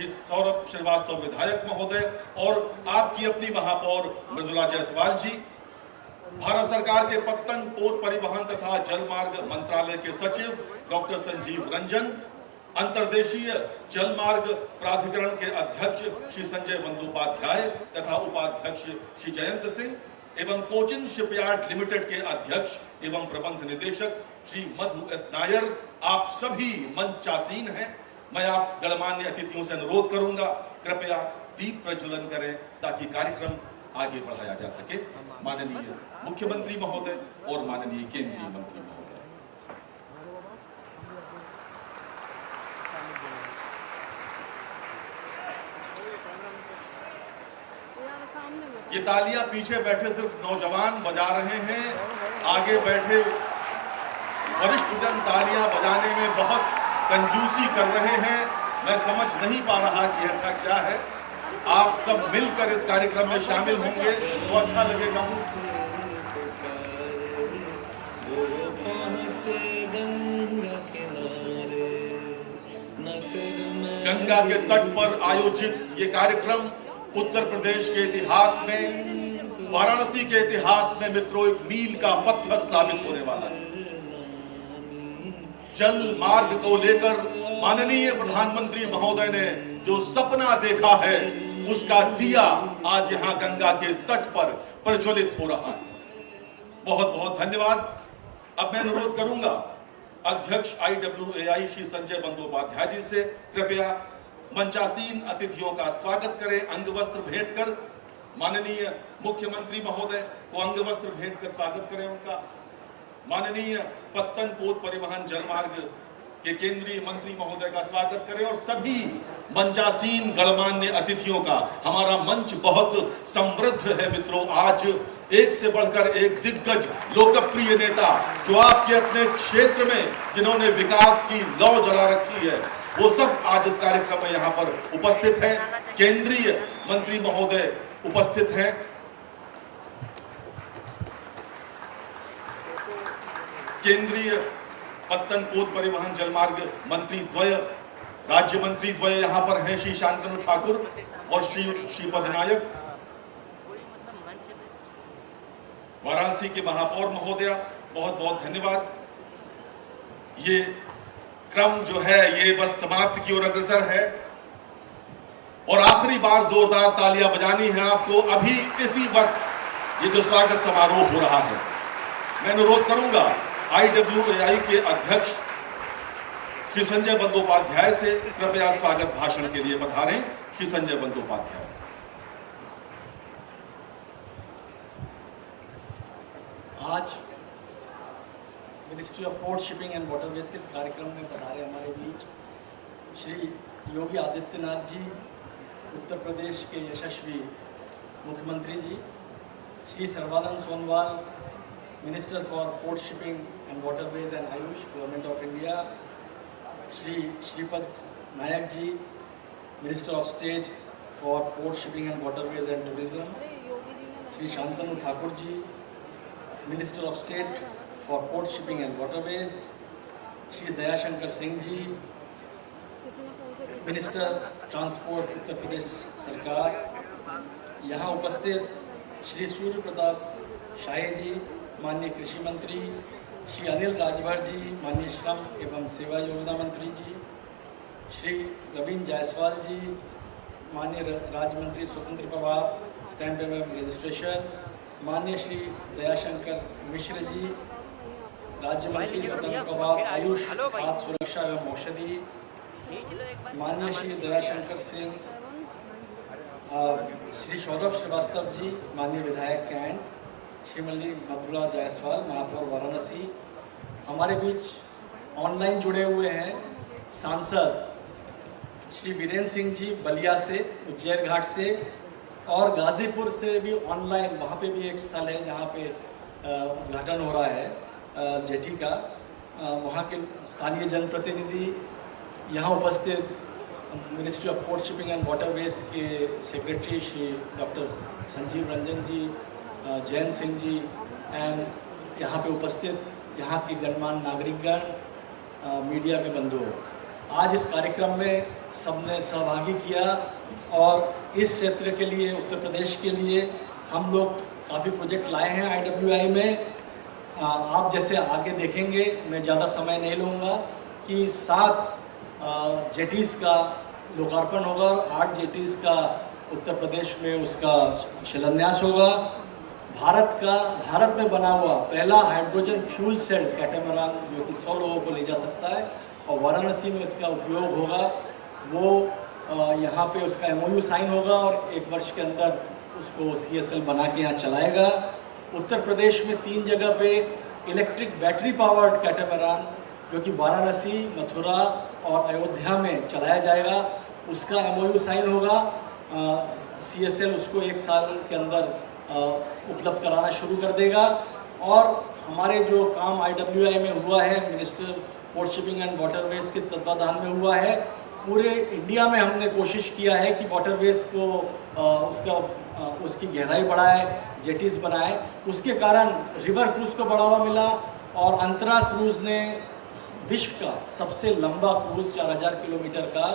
श्री सौरभ श्रीवास्तव विधायक महोदय और आपकी अपनी महापौर मृदुला जायसवाल जी, भारत सरकार के पत्तन, पोत परिवहन तथा जलमार्ग मंत्रालय के सचिव डॉक्टर संजीव रंजन, अंतर्देशीय जलमार्ग प्राधिकरण के अध्यक्ष श्री संजय बंदोपाध्याय तथा उपाध्यक्ष श्री जयंत सिंह एवं कोचिन शिपयार्ड लिमिटेड के अध्यक्ष एवं प्रबंध निदेशक श्री मधु एस नायर, आप सभी मंचासीन हैं। मैं आप गणमान्य अतिथियों से अनुरोध करूंगा, कृपया दीप प्रज्वलन करें ताकि कार्यक्रम आगे बढ़ाया जा सके। माननीय मुख्यमंत्री महोदय और माननीय केंद्रीय मंत्री महोदय, ये तालियां पीछे बैठे सिर्फ नौजवान बजा रहे हैं, आगे बैठे वरिष्ठ जन तालियां बजाने में बहुत कंजूसी कर रहे हैं। मैं समझ नहीं पा रहा कि ऐसा क्या है। आप सब मिलकर इस कार्यक्रम में शामिल होंगे तो अच्छा लगेगा। गंगा के तट पर आयोजित ये कार्यक्रम उत्तर प्रदेश के इतिहास में, वाराणसी के इतिहास में मित्रों एक मील का पत्थर साबित होने वाला है। जल मार्ग को लेकर माननीय प्रधानमंत्री महोदय ने जो सपना देखा है, उसका दिया आज यहां गंगा के तट पर प्रज्वलित हो रहा है। बहुत बहुत धन्यवाद। अब मैं अनुरोध करूंगा अध्यक्ष IWAI श्री संजय बंदोपाध्याय जी से, कृपया मंचासीन अतिथियों का स्वागत करें, अंगवस्त्र भेंट कर। माननीय मुख्यमंत्री महोदय को अंगवस्त्र भेंट कर स्वागत करें उनका। माननीय पत्तन, पोत परिवहन जलमार्ग के केंद्रीय मंत्री महोदय का स्वागत करें और सभी मंचासीन गणमान्य अतिथियों का। हमारा मंच बहुत समृद्ध है मित्रों। आज एक से बढ़कर एक दिग्गज लोकप्रिय नेता जो आपके अपने क्षेत्र में जिन्होंने विकास की लौ जला रखी है, वो सब आज इस कार्यक्रम में यहाँ पर उपस्थित हैं। केंद्रीय मंत्री महोदय उपस्थित हैं। केंद्रीय पत्तन, पोत परिवहन जलमार्ग मंत्री द्वय, राज्य मंत्री द्वय यहाँ पर हैं, श्री शांतनु ठाकुर और श्री श्रीपद नायक। वाराणसी के महापौर महोदया, बहुत बहुत धन्यवाद। ये क्रम जो है ये बस समाप्ति की ओर अग्रसर है और आखिरी बार जोरदार तालियां बजानी है आपको अभी इसी वक्त ये जो स्वागत समारोह हो रहा है। मैं अनुरोध करूंगा IWAI के अध्यक्ष श्री संजय बंदोपाध्याय से, कृपया स्वागत भाषण के लिए पधारें। श्री संजय बंदोपाध्याय। आज ministry of port, shipping and waterways के कार्यक्रम में पधारे हमारे बीच श्री योगी आदित्यनाथ जी, उत्तर प्रदेश के यशस्वी मुख्यमंत्री ji, Shri Sarbananda Sonowal, minister for port, shipping and waterways and AYUSH, government of India, Shri Shripad Naik ji, minister of state for port, shipping and waterways and tourism, Shri Shantanu Thakur ji, minister of state for port, shipping and waterways, Shri Dayashankar Singh ji, minister transport Uttar Pradesh सरकार, यहाँ उपस्थित श्री सूर्य प्रताप शाही जी, माननीय कृषि मंत्री, श्री अनिल राजभर जी, माननीय श्रम एवं सेवा योजना मंत्री जी, श्री रवीन जायसवाल जी, माननीय राज्य मंत्री स्वतंत्र प्रभार, स्टैंप एवं रजिस्ट्रेशन, माननीय श्री दयाशंकर मिश्र जी, राज्य मंत्री स्वतंत्र प्रभार, आयुष, खाद्य सुरक्षा एवं औषधि, माननीय श्री दयाशंकर सिंह, श्री सौरभ श्रीवास्तव जी, माननीय विधायक कैंट, श्रीमती मधुला जायसवाल, महापौर वाराणसी। हमारे बीच ऑनलाइन जुड़े हुए हैं सांसद श्री वीरेंद्र सिंह जी बलिया से, उज्जैन घाट से, और गाजीपुर से भी ऑनलाइन, वहाँ पे भी एक स्थल है जहाँ पे उद्घाटन हो रहा है जेटी का, वहाँ के स्थानीय जनप्रतिनिधि, यहाँ उपस्थित ministry of port, shipping and waterways के secretary Shri doctor Sanjeev Ranjan ji, Jayant Singh ji, and यहाँ पे उपस्थित यहाँ के गणमान्य नागरिकगण, मीडिया के बंधु। आज इस कार्यक्रम में सबने सहभागी किया और इस क्षेत्र के लिए, उत्तर प्रदेश के लिए हम लोग काफ़ी प्रोजेक्ट लाए हैं IWI में। आप जैसे आगे देखेंगे, मैं ज़्यादा समय नहीं लूँगा, कि 7 जेटीज़ का लोकार्पण होगा और 8 जेटीज़ का उत्तर प्रदेश में उसका शिलान्यास होगा। भारत में बना हुआ पहला हाइड्रोजन फ्यूल सेल कैटामरान जो कि 100 लोगों को ले जा सकता है और वाराणसी में इसका उपयोग होगा। वो यहाँ पे उसका MOU साइन होगा और 1 वर्ष के अंदर उसको CSL बना के यहाँ चलाएगा। उत्तर प्रदेश में 3 जगह पे इलेक्ट्रिक बैटरी पावर्ड कैटामरान जो कि वाराणसी, मथुरा और अयोध्या में चलाया जाएगा, उसका MOU साइन होगा। CSL उसको 1 साल के अंदर उपलब्ध कराना शुरू कर देगा। और हमारे जो काम IWI में हुआ है, minister port shipping and waterways के तत्वाधान में हुआ है, पूरे इंडिया में हमने कोशिश किया है कि वाटरवेज को उसकी गहराई बढ़ाए, जेटीज बनाए। उसके कारण रिवर क्रूज को बढ़ावा मिला और अंतरा क्रूज ने विश्व का सबसे लंबा क्रूज 4000 किलोमीटर का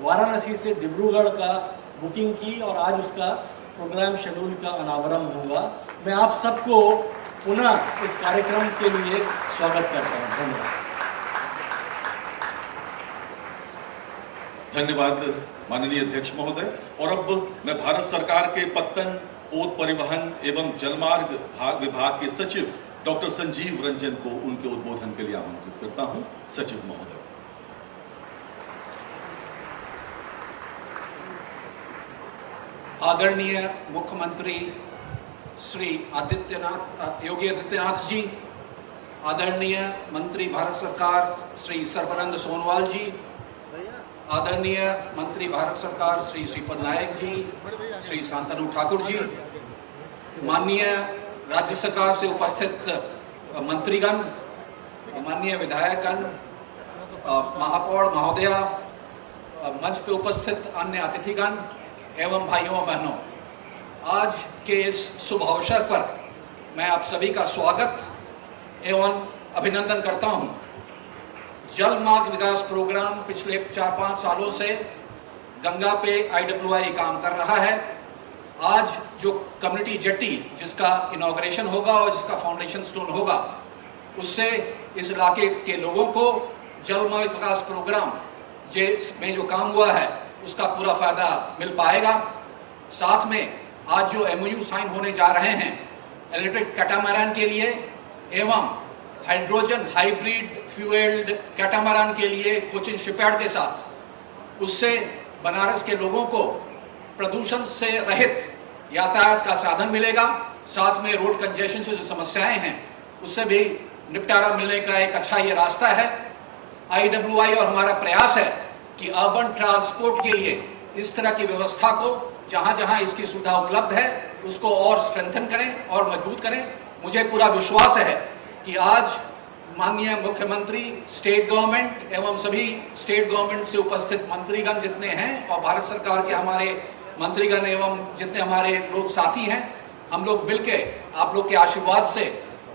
वाराणसी से डिब्रूगढ़ का बुकिंग की और आज उसका प्रोग्राम शेड्यूल का अनावरण होगा। मैं आप सबको पुनः इस कार्यक्रम के लिए स्वागत करता हूँ। धन्यवाद। धन्यवाद माननीय अध्यक्ष महोदय। और अब मैं भारत सरकार के पत्तन, पोत परिवहन एवं जलमार्ग विभाग के सचिव डॉक्टर संजीव रंजन को उनके उद्बोधन के लिए आमंत्रित करता हूं। सचिव महोदय। आदरणीय मुख्यमंत्री श्री योगी आदित्यनाथ जी, आदरणीय मंत्री भारत सरकार श्री सर्बानंद सोनोवाल जी, आदरणीय मंत्री भारत सरकार श्री श्रीपद नायक जी, श्री शांतनु ठाकुर जी, माननीय राज्य सरकार से उपस्थित मंत्रीगण, माननीय विधायकगण, महापौर महोदया, मंच पे उपस्थित अन्य अतिथिगण एवं भाइयों और बहनों, आज के इस शुभ अवसर पर मैं आप सभी का स्वागत एवं अभिनंदन करता हूं। जल मार्ग विकास प्रोग्राम पिछले 4-5 सालों से गंगा पे IWI काम कर रहा है। आज जो कम्युनिटी जेटी जिसका इनॉग्रेशन होगा और जिसका फाउंडेशन स्टोन होगा, उससे इस इलाके के लोगों को जल मार्ग विकास प्रोग्राम में जो काम हुआ है उसका पूरा फायदा मिल पाएगा। साथ में आज जो MOU साइन होने जा रहे हैं इलेक्ट्रिक कैटामरान के लिए एवं हाइड्रोजन हाइब्रिड फ्यूएल्ड कैटामरान के लिए कोचिन शिपयार्ड के साथ, उससे बनारस के लोगों को प्रदूषण से रहित यातायात का साधन मिलेगा। साथ में रोड कंजेशन से जो समस्याएं हैं उससे भी निपटारा मिलने का एक अच्छा ये रास्ता है। IWI और हमारा प्रयास है कि अर्बन ट्रांसपोर्ट के लिए इस तरह की व्यवस्था को जहां जहां इसकी सुविधा उपलब्ध है उसको और स्ट्रेंथन करें और मजबूत करें। मुझे पूरा विश्वास है कि आज माननीय मुख्यमंत्री, स्टेट गवर्नमेंट एवं सभी स्टेट गवर्नमेंट से उपस्थित मंत्रीगण जितने हैं और भारत सरकार के हमारे मंत्रीगण एवं जितने हमारे लोग साथी हैं, हम लोग मिलके आप लोग के आशीर्वाद से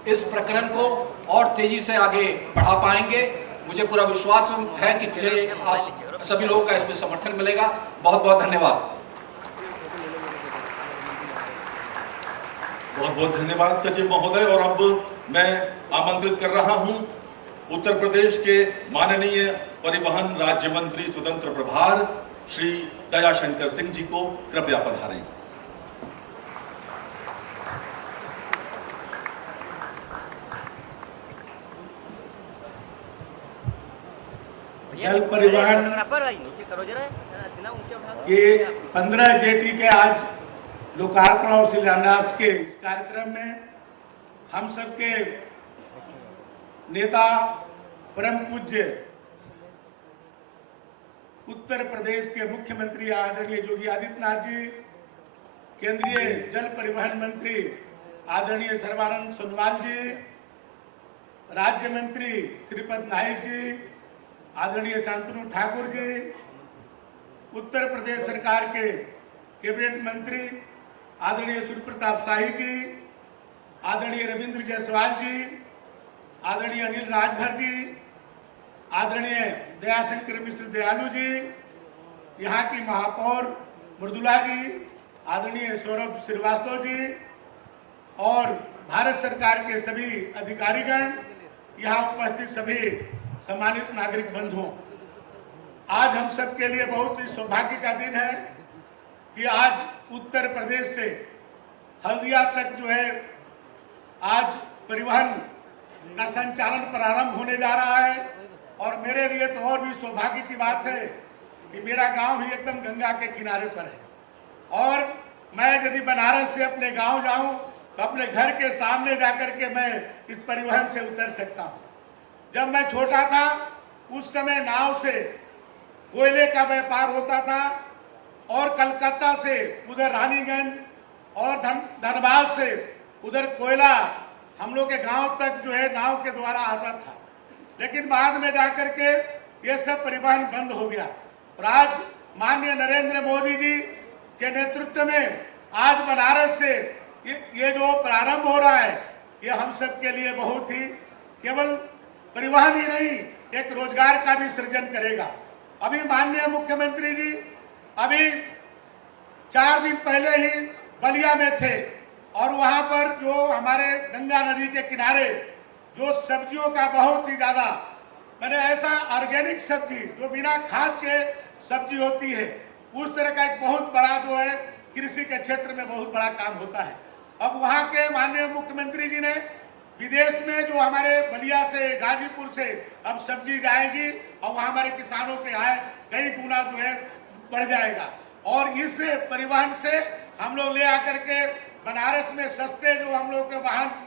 इस प्रकरण को और तेजी से आगे बढ़ा पाएंगे। मुझे पूरा विश्वास है कि मुझे आप सभी लोगों का इसमें समर्थन मिलेगा। बहुत बहुत धन्यवाद। बहुत बहुत धन्यवाद सचिव महोदय। और अब मैं आमंत्रित कर रहा हूं उत्तर प्रदेश के माननीय परिवहन राज्य मंत्री स्वतंत्र प्रभार श्री दयाशंकर सिंह जी को। कृपया पधारें। जल परिवहन ये 15 जेटी के आज लोकार्पण और शिलान्यास के इस कार्यक्रम में हम सबके नेता परम पूज्य उत्तर प्रदेश के मुख्यमंत्री आदरणीय योगी आदित्यनाथ जी, केंद्रीय जल परिवहन मंत्री आदरणीय सर्बानंद सोनोवाल जी, राज्य मंत्री श्रीपद नायक जी, आदरणीय शांतनु ठाकुर जी, उत्तर प्रदेश सरकार के कैबिनेट मंत्री आदरणीय सूर्य प्रताप शाही जी, आदरणीय रविंद्र जायसवाल जी, आदरणीय अनिल राजभर जी, आदरणीय दयाशंकर मिश्र दयालु जी, यहाँ की महापौर मृदुला जी, आदरणीय सौरभ श्रीवास्तव जी और भारत सरकार के सभी अधिकारीगण, यहाँ उपस्थित सभी सम्मानित नागरिक बंधुओं, आज हम सब के लिए बहुत ही सौभाग्य का दिन है कि आज उत्तर प्रदेश से हल्दिया तक जो है आज परिवहन का संचालन प्रारंभ होने जा रहा है। और मेरे लिए तो और भी सौभाग्य की बात है कि मेरा गांव ही एकदम गंगा के किनारे पर है और मैं यदि बनारस से अपने गांव जाऊं तो अपने घर के सामने जाकर के मैं इस परिवहन से उतर सकता हूं। जब मैं छोटा था उस समय नाव से कोयले का व्यापार होता था और कलकत्ता से उधर रानीगंज और धनबाद से उधर कोयला हम लोग के गांव तक जो है नाव के द्वारा आता था, लेकिन बाद में जाकर के ये सब परिवहन बंद हो गया। और आज माननीय नरेंद्र मोदी जी के नेतृत्व में आज बनारस से ये जो प्रारंभ हो रहा है ये हम सब के लिए बहुत ही केवल परिवहन ही नहीं एक रोजगार का भी सृजन करेगा। अभी माननीय मुख्यमंत्री जी अभी 4 दिन पहले ही बलिया में थे और वहां पर जो हमारे गंगा नदी के किनारे जो सब्जियों का बहुत ही ज्यादा मैंने ऐसा ऑर्गेनिक सब्जी जो बिना खाद के सब्जी होती है उस तरह का एक बहुत बड़ा जो है कृषि के क्षेत्र में बहुत बड़ा काम होता है। अब वहां के माननीय मुख्यमंत्री जी ने विदेश में जो हमारे बलिया से गाजीपुर से अब सब्जी जाएगी और वहां हमारे किसानों के आय कई गुना जो है बढ़ जाएगा और इस परिवहन से हम लोग ले आकर के बनारस में सस्ते जो हम लोग के वाहन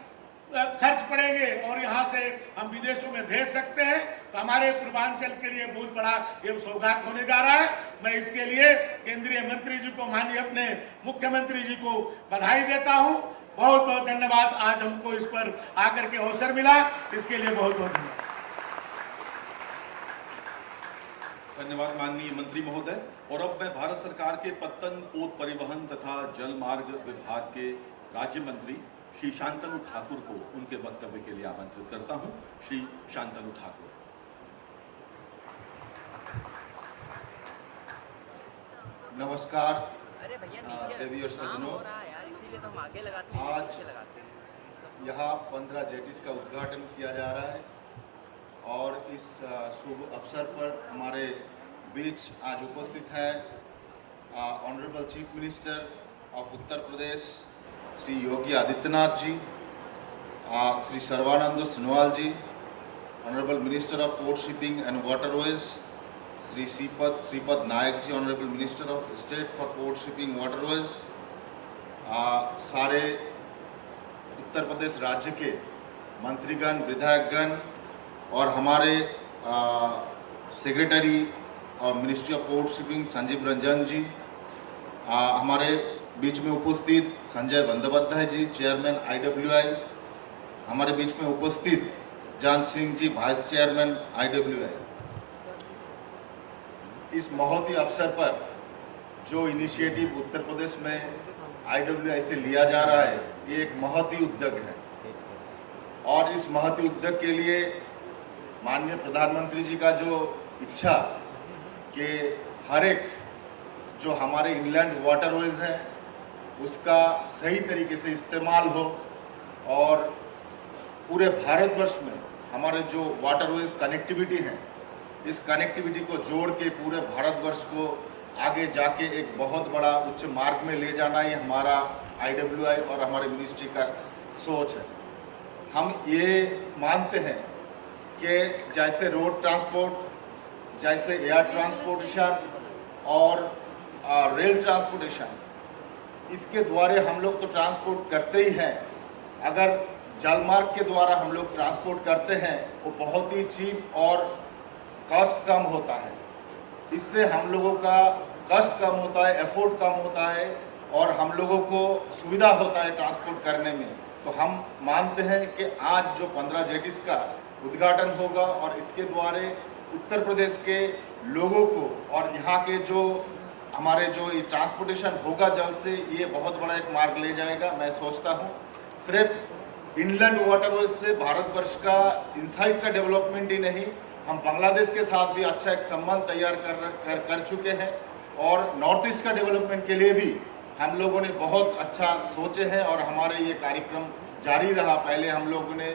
खर्च पड़ेंगे और यहाँ से हम विदेशों में भेज सकते हैं तो हमारे पूर्वांचल के लिए बहुत बड़ा ये सौगात होने जा रहा है। मैं इसके लिए केंद्रीय मंत्री जी को माननीय अपने मुख्यमंत्री जी को बधाई देता हूँ। बहुत बहुत धन्यवाद। आज हमको इस पर आकर के अवसर मिला, इसके लिए बहुत बहुत धन्यवाद। धन्यवाद माननीय मंत्री महोदय। और अब मैं भारत सरकार के पत्तन पोत परिवहन तथा जल मार्ग विभाग के राज्य मंत्री श्री शांतनु ठाकुर को उनके वक्तव्य के लिए आमंत्रित करता हूं। श्री शांतनु ठाकुर। नमस्कार देवी और सज्जनों, आज यहाँ 15 जेटीज का उद्घाटन किया जा रहा है और इस शुभ अवसर पर हमारे बीच आज उपस्थित है honourable chief minister of Uttar Pradesh Shri Yogi Adityanath ji, Shri Sarbananda Sonowal ji, honourable minister of port shipping and waterways Shri Shripad Naik ji, honourable minister of state for port shipping waterways, सारे उत्तर प्रदेश राज्य के मंत्रीगण, विधायकगण और हमारे सेक्रेटरी और ministry of port shipping Sanjeev Ranjan ji, हमारे बीच में उपस्थित संजय बंदोपाध्याय जी, चेयरमैन IWI, हमारे बीच में उपस्थित Jan Singh ji, vice chairman IWI। इस बहुत ही अवसर पर जो इनिशिएटिव उत्तर प्रदेश में IWI से लिया जा रहा है ये एक महती उद्योग है और इस महती उद्योग के लिए माननीय प्रधानमंत्री जी का जो इच्छा कि हर एक जो हमारे इनलैंड वाटरवेज हैं उसका सही तरीके से इस्तेमाल हो और पूरे भारतवर्ष में हमारे जो वाटरवेज कनेक्टिविटी है इस कनेक्टिविटी को जोड़ के पूरे भारतवर्ष को आगे जाके एक बहुत बड़ा उच्च मार्ग में ले जाना ये हमारा IWI और हमारे मिनिस्ट्री का सोच है। हम ये मानते हैं कि जैसे रोड ट्रांसपोर्ट, जैसे एयर ट्रांसपोर्टेशन और रेल ट्रांसपोर्टेशन, इसके द्वारा हम लोग तो ट्रांसपोर्ट करते ही हैं। अगर जलमार्ग के द्वारा हम लोग ट्रांसपोर्ट करते हैं वो बहुत ही चीप और कॉस्ट कम होता है। इससे हम लोगों का कॉस्ट कम होता है, एफोर्ट कम होता है और हम लोगों को सुविधा होता है ट्रांसपोर्ट करने में। तो हम मानते हैं कि आज जो 15 जेटीज का उद्घाटन होगा और इसके द्वारा उत्तर प्रदेश के लोगों को और यहाँ के जो हमारे जो ये ट्रांसपोर्टेशन होगा जल से ये बहुत बड़ा एक मार्ग ले जाएगा। मैं सोचता हूँ सिर्फ इनलैंड वाटरवेज से भारतवर्ष का इनसाइड का डेवलपमेंट ही नहीं, हम बांग्लादेश के साथ भी अच्छा एक संबंध तैयार कर चुके हैं और नॉर्थ ईस्ट का डेवलपमेंट के लिए भी हम लोगों ने बहुत अच्छा सोचे हैं और हमारे ये कार्यक्रम जारी रहा। पहले हम लोगों ने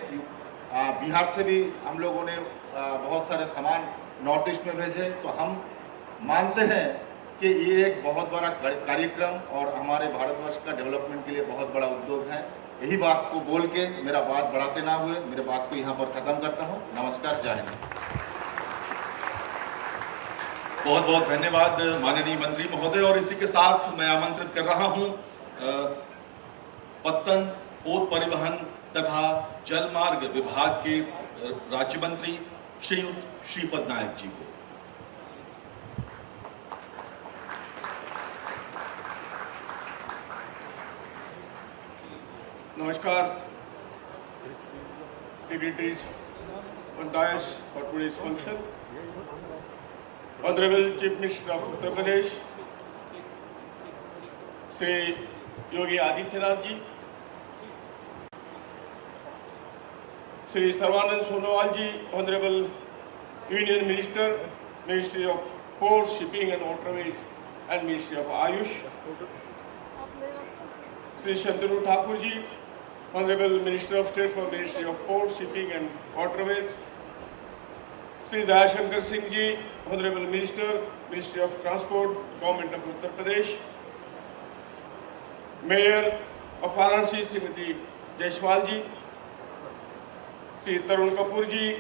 बिहार से भी हम लोगों ने बहुत सारे सामान नॉर्थ ईस्ट में भेजे। तो हम मानते हैं कि ये एक बहुत बड़ा कार्यक्रम और हमारे भारतवर्ष का डेवलपमेंट के लिए बहुत बड़ा उद्योग है। यही बात को बोल के मेरा बात बढ़ाते ना हुए मेरे बात को यहाँ पर खत्म करता हूँ। नमस्कार, जय हिंद। बहुत बहुत धन्यवाद माननीय मंत्री महोदय। और इसी के साथ मैं आमंत्रित कर रहा हूं पत्तन, पोत परिवहन तथा जलमार्ग विभाग के राज्य मंत्री श्रीयुत श्रीपद नायक जी को। Namaskar, dignitaries on dais for today's function. Honorable Chief Minister of Uttar Pradesh, Shri Yogi Adityanath ji, Shri Sarvanand Sonowal ji, Honorable Union Minister, Ministry of Ports, Shipping and Waterways and Ministry of Ayush, Shri Shantanu Thakur ji, Honorable Minister of State for Ministry of Ports, Shipping and Waterways, Shri Dayashankar Singh ji, Honorable Minister, Ministry of Transport, Government of Uttar Pradesh, Mayor of Varanasi, Srimati Jaiswal ji, Shri Tarun Kapoor ji,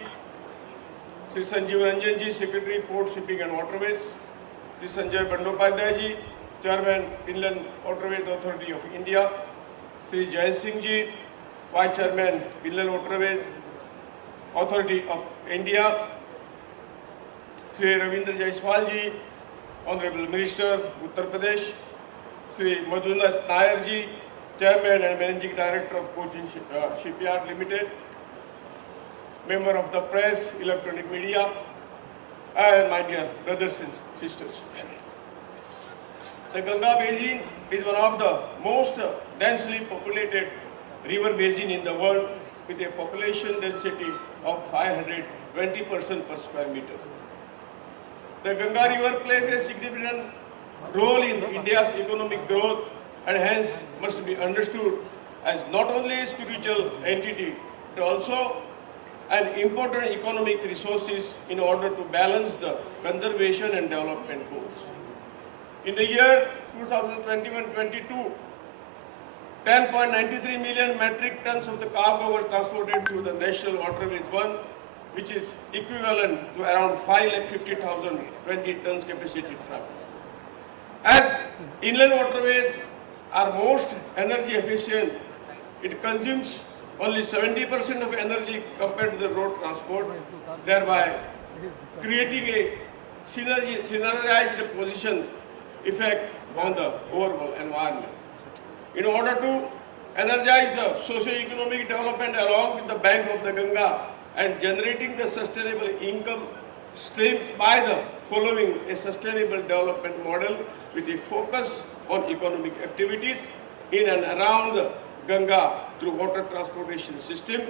Shri Sanjeev Ranjan ji, Secretary Port, Shipping and Waterways, Shri Sanjay Bandyopadhyay ji, Chairman Inland Waterways Authority of India, Shri Jai Singh ji, Vice Chairman Inland Waterways Authority of India, Shri Ravindra Jaiswal ji, Honorable Minister Uttar Pradesh, Shri Madhunas Nair ji, Chairman and Managing Director of Cochin Shipyard Limited, Member of the Press, Electronic Media, and my dear brothers and sisters. The Ganga Basin is one of the most densely populated river basin in the world with a population density of 520 persons per square meter. The Ganga River plays a significant role in India's economic growth and hence must be understood as not only a spiritual entity but also an important economic resources in order to balance the conservation and development goals. In the year 2021-22, 10.93 million metric tons of the cargo was transported through the National Waterways 1, which is equivalent to around 550,000 20 tons capacity truck. As inland waterways are most energy efficient, it consumes only 70% of energy compared to the road transport, thereby creating a synergized position effect on the overall environment. In order to energize the socio-economic development along with the bank of the Ganga and generating the sustainable income stream by the following a sustainable development model with a focus on economic activities in and around the Ganga through water transportation system,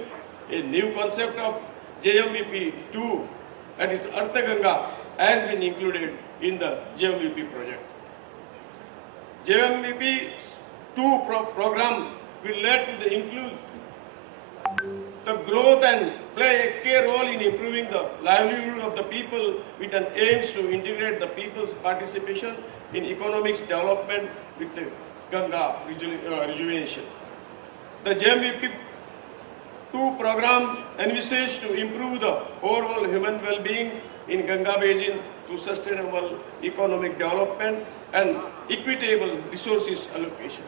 a new concept of JMVP2, that is Artha Ganga, has been included in the JMVP project. JMVP2 program will lead to the include the growth and play a key role in improving the livelihood of the people with an aim to integrate the people's participation in economics development with the Ganga rejuvenation. The JMVP2 program envisages to improve the overall human well-being in Ganga Basin through sustainable economic development and equitable resources allocation.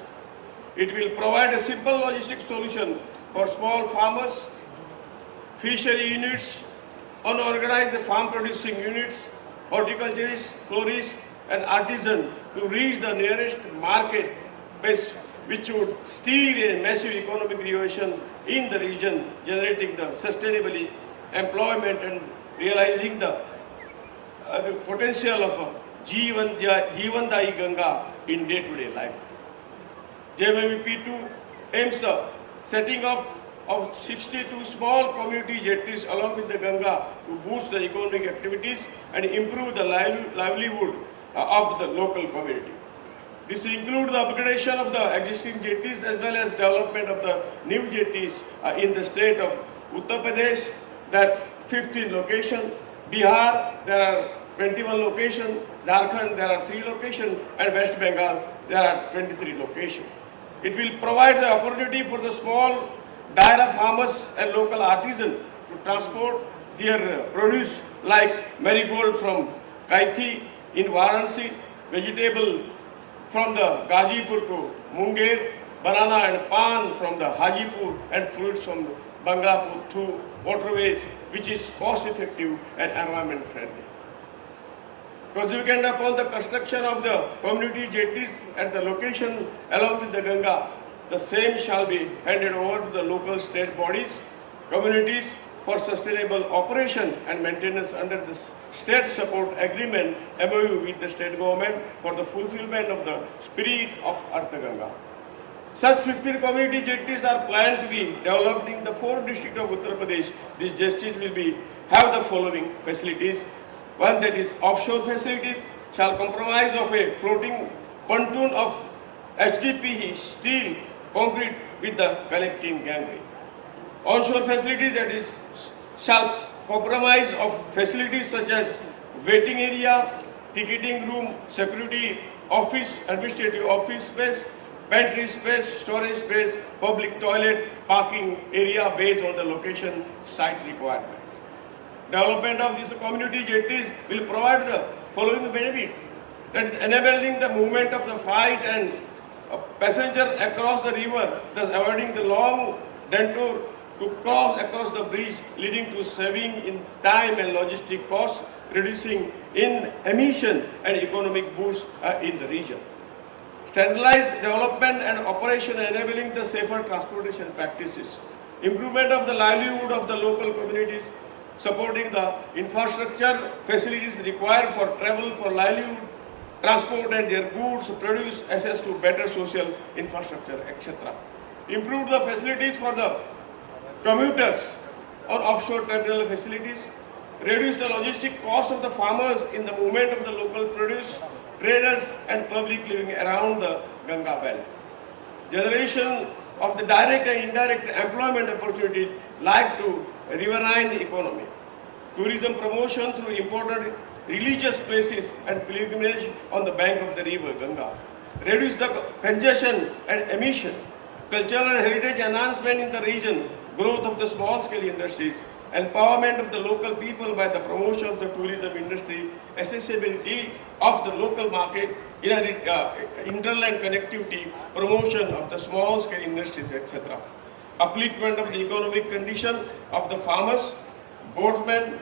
It will provide a simple logistic solution for small farmers, fishery units, unorganized farm producing units, horticulturists, florists, and artisans to reach the nearest market base, which would steer a massive economic innovation in the region, generating the sustainable employment and realizing the potential of Jeevandai Ganga in day-to-day life. JMVP2 aims the setting up of 62 small community jetties along with the Ganga to boost the economic activities and improve the livelihood of the local community. This includes the upgradation of the existing jetties as well as development of the new jetties in the state of Uttar Pradesh, that 15 locations. Bihar, there are 21 locations. Jharkhand, there are 3 locations. And West Bengal, there are 23 locations. It will provide the opportunity for the small dairy farmers and local artisans to transport their produce like marigold from Kaithi in Varanasi, vegetable from the Gazipur to Munger, banana and pan from the Hajipur, and fruits from Bangalapur through waterways, which is cost effective and environment friendly. Consequent upon the construction of the community jetties at the location along with the Ganga, the same shall be handed over to the local state bodies, communities for sustainable operation and maintenance under the state support agreement MOU with the state government for the fulfillment of the spirit of Artha Ganga. Such 15 community jetties are planned to be developed in the 4 districts of Uttar Pradesh. These jetties will have the following facilities. One, that is offshore facilities, shall comprise of a floating pontoon of HDPE steel concrete with the connecting gangway. Onshore facilities, that is, shall comprise of facilities such as waiting area, ticketing room, security office, administrative office space, pantry space, storage space, public toilet, parking area based on the location site requirement. Development of these community jetties will provide the following benefits. That is, enabling the movement of the freight and passenger across the river, thus avoiding the long detour to cross across the bridge, leading to saving in time and logistic costs, reducing in emission and economic boost in the region. Standardized development and operation enabling the safer transportation practices. Improvement of the livelihood of the local communities, supporting the infrastructure facilities required for travel, for livelihood, transport and their goods, produce, access to better social infrastructure, etc. Improve the facilities for the commuters on offshore terminal facilities, reduce the logistic cost of the farmers in the movement of the local produce, traders and public living around the Ganga belt. Generation of the direct and indirect employment opportunities like to riverine economy. Tourism promotion through important religious places and pilgrimage on the bank of the river Ganga. Reduce the congestion and emission. Cultural and heritage enhancement in the region. Growth of the small-scale industries. Empowerment of the local people by the promotion of the tourism industry. Accessibility of the local market. Interland connectivity. Promotion of the small-scale industries, etc. Upliftment of the economic condition of the farmers, boatmen,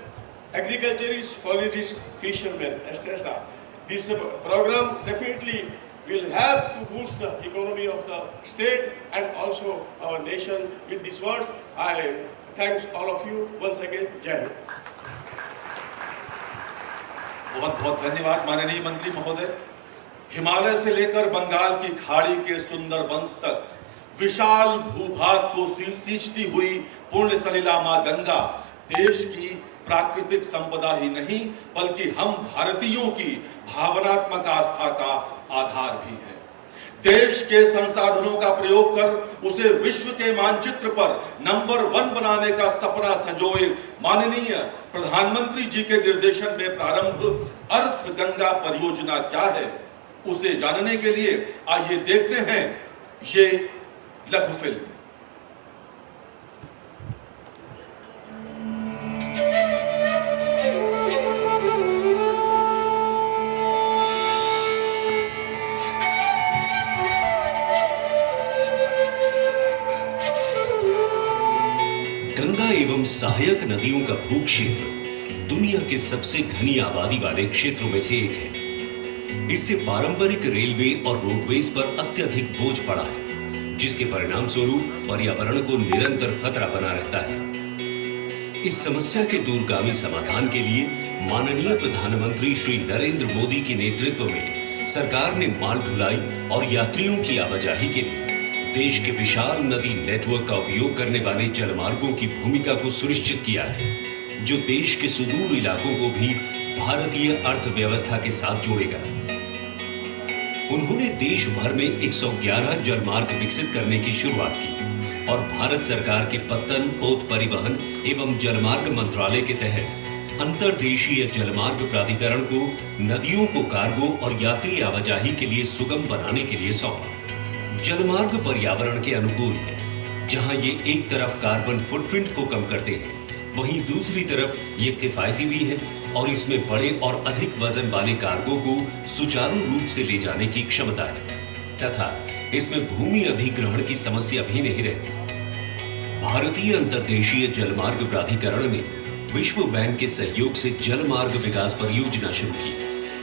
agriculturists, foragers, fishermen, etc. This program definitely will help to boost the economy of the state and also our nation. With these words, I thank all of you once again. Jai Hind. बहुत बहुत धन्यवाद माननीय मंत्री महोदय। हिमालय से लेकर बंगाल की खाड़ी के सुंदर वंश तक विशाल भूभाग को सींचती हुई पूर्ण सलिला मां गंगा देश की प्राकृतिक संपदा ही नहीं बल्कि हम भारतीयों की भावनात्मक आस्था का आधार भी है। देश के संसाधनों का प्रयोग कर उसे विश्व के मानचित्र पर नंबर 1 बनाने का सपना संजोए माननीय प्रधानमंत्री जी के निर्देशन में प्रारंभ अर्थ गंगा परियोजना क्या है, उसे जानने के लिए आइए देखते हैं ये लघु फिल्म। गंगा एवं सहायक नदियों का भूक्षेत्र दुनिया के सबसे घनी आबादी वाले क्षेत्रों में से एक है। इससे पारंपरिक रेलवे और रोडवेज पर अत्यधिक बोझ पड़ा है, जिसके परिणाम स्वरूप पर्यावरण को निरंतर खतरा बना रहता है। इस समस्या के दूरगामी समाधान के लिए माननीय प्रधानमंत्री श्री नरेंद्र मोदी के नेतृत्व में सरकार ने माल ढुलाई और यात्रियों की आवाजाही के लिए देश के विशाल नदी नेटवर्क का उपयोग करने वाले जलमार्गों की भूमिका को सुनिश्चित किया है, जो देश के सुदूर इलाकों को भी भारतीय अर्थव्यवस्था के साथ जोड़ेगा। उन्होंने देश भर में 111 जलमार्ग विकसित करने की शुरुआत की और भारत सरकार के पत्तन, पोत परिवहन एवं जलमार्ग मंत्रालय के तहत अंतर्देशीय जलमार्ग प्राधिकरण को नदियों को कार्गो और यात्री आवाजाही के लिए सुगम बनाने के लिए सौंपा। जलमार्ग पर्यावरण के अनुकूल है, जहां ये एक तरफ कार्बन फुटप्रिंट को कम करते हैं, वहीं दूसरी तरफ ये किफायती भी है और इसमें बड़े और अधिक वजन वाले कार्गो को सुचारू रूप से ले जाने की क्षमता है तथा इसमें भूमि अधिग्रहण की समस्या भी नहीं रहती। भारतीय अंतर्देशीय जलमार्ग प्राधिकरण ने विश्व बैंक के सहयोग से जलमार्ग विकास परियोजना शुरू की,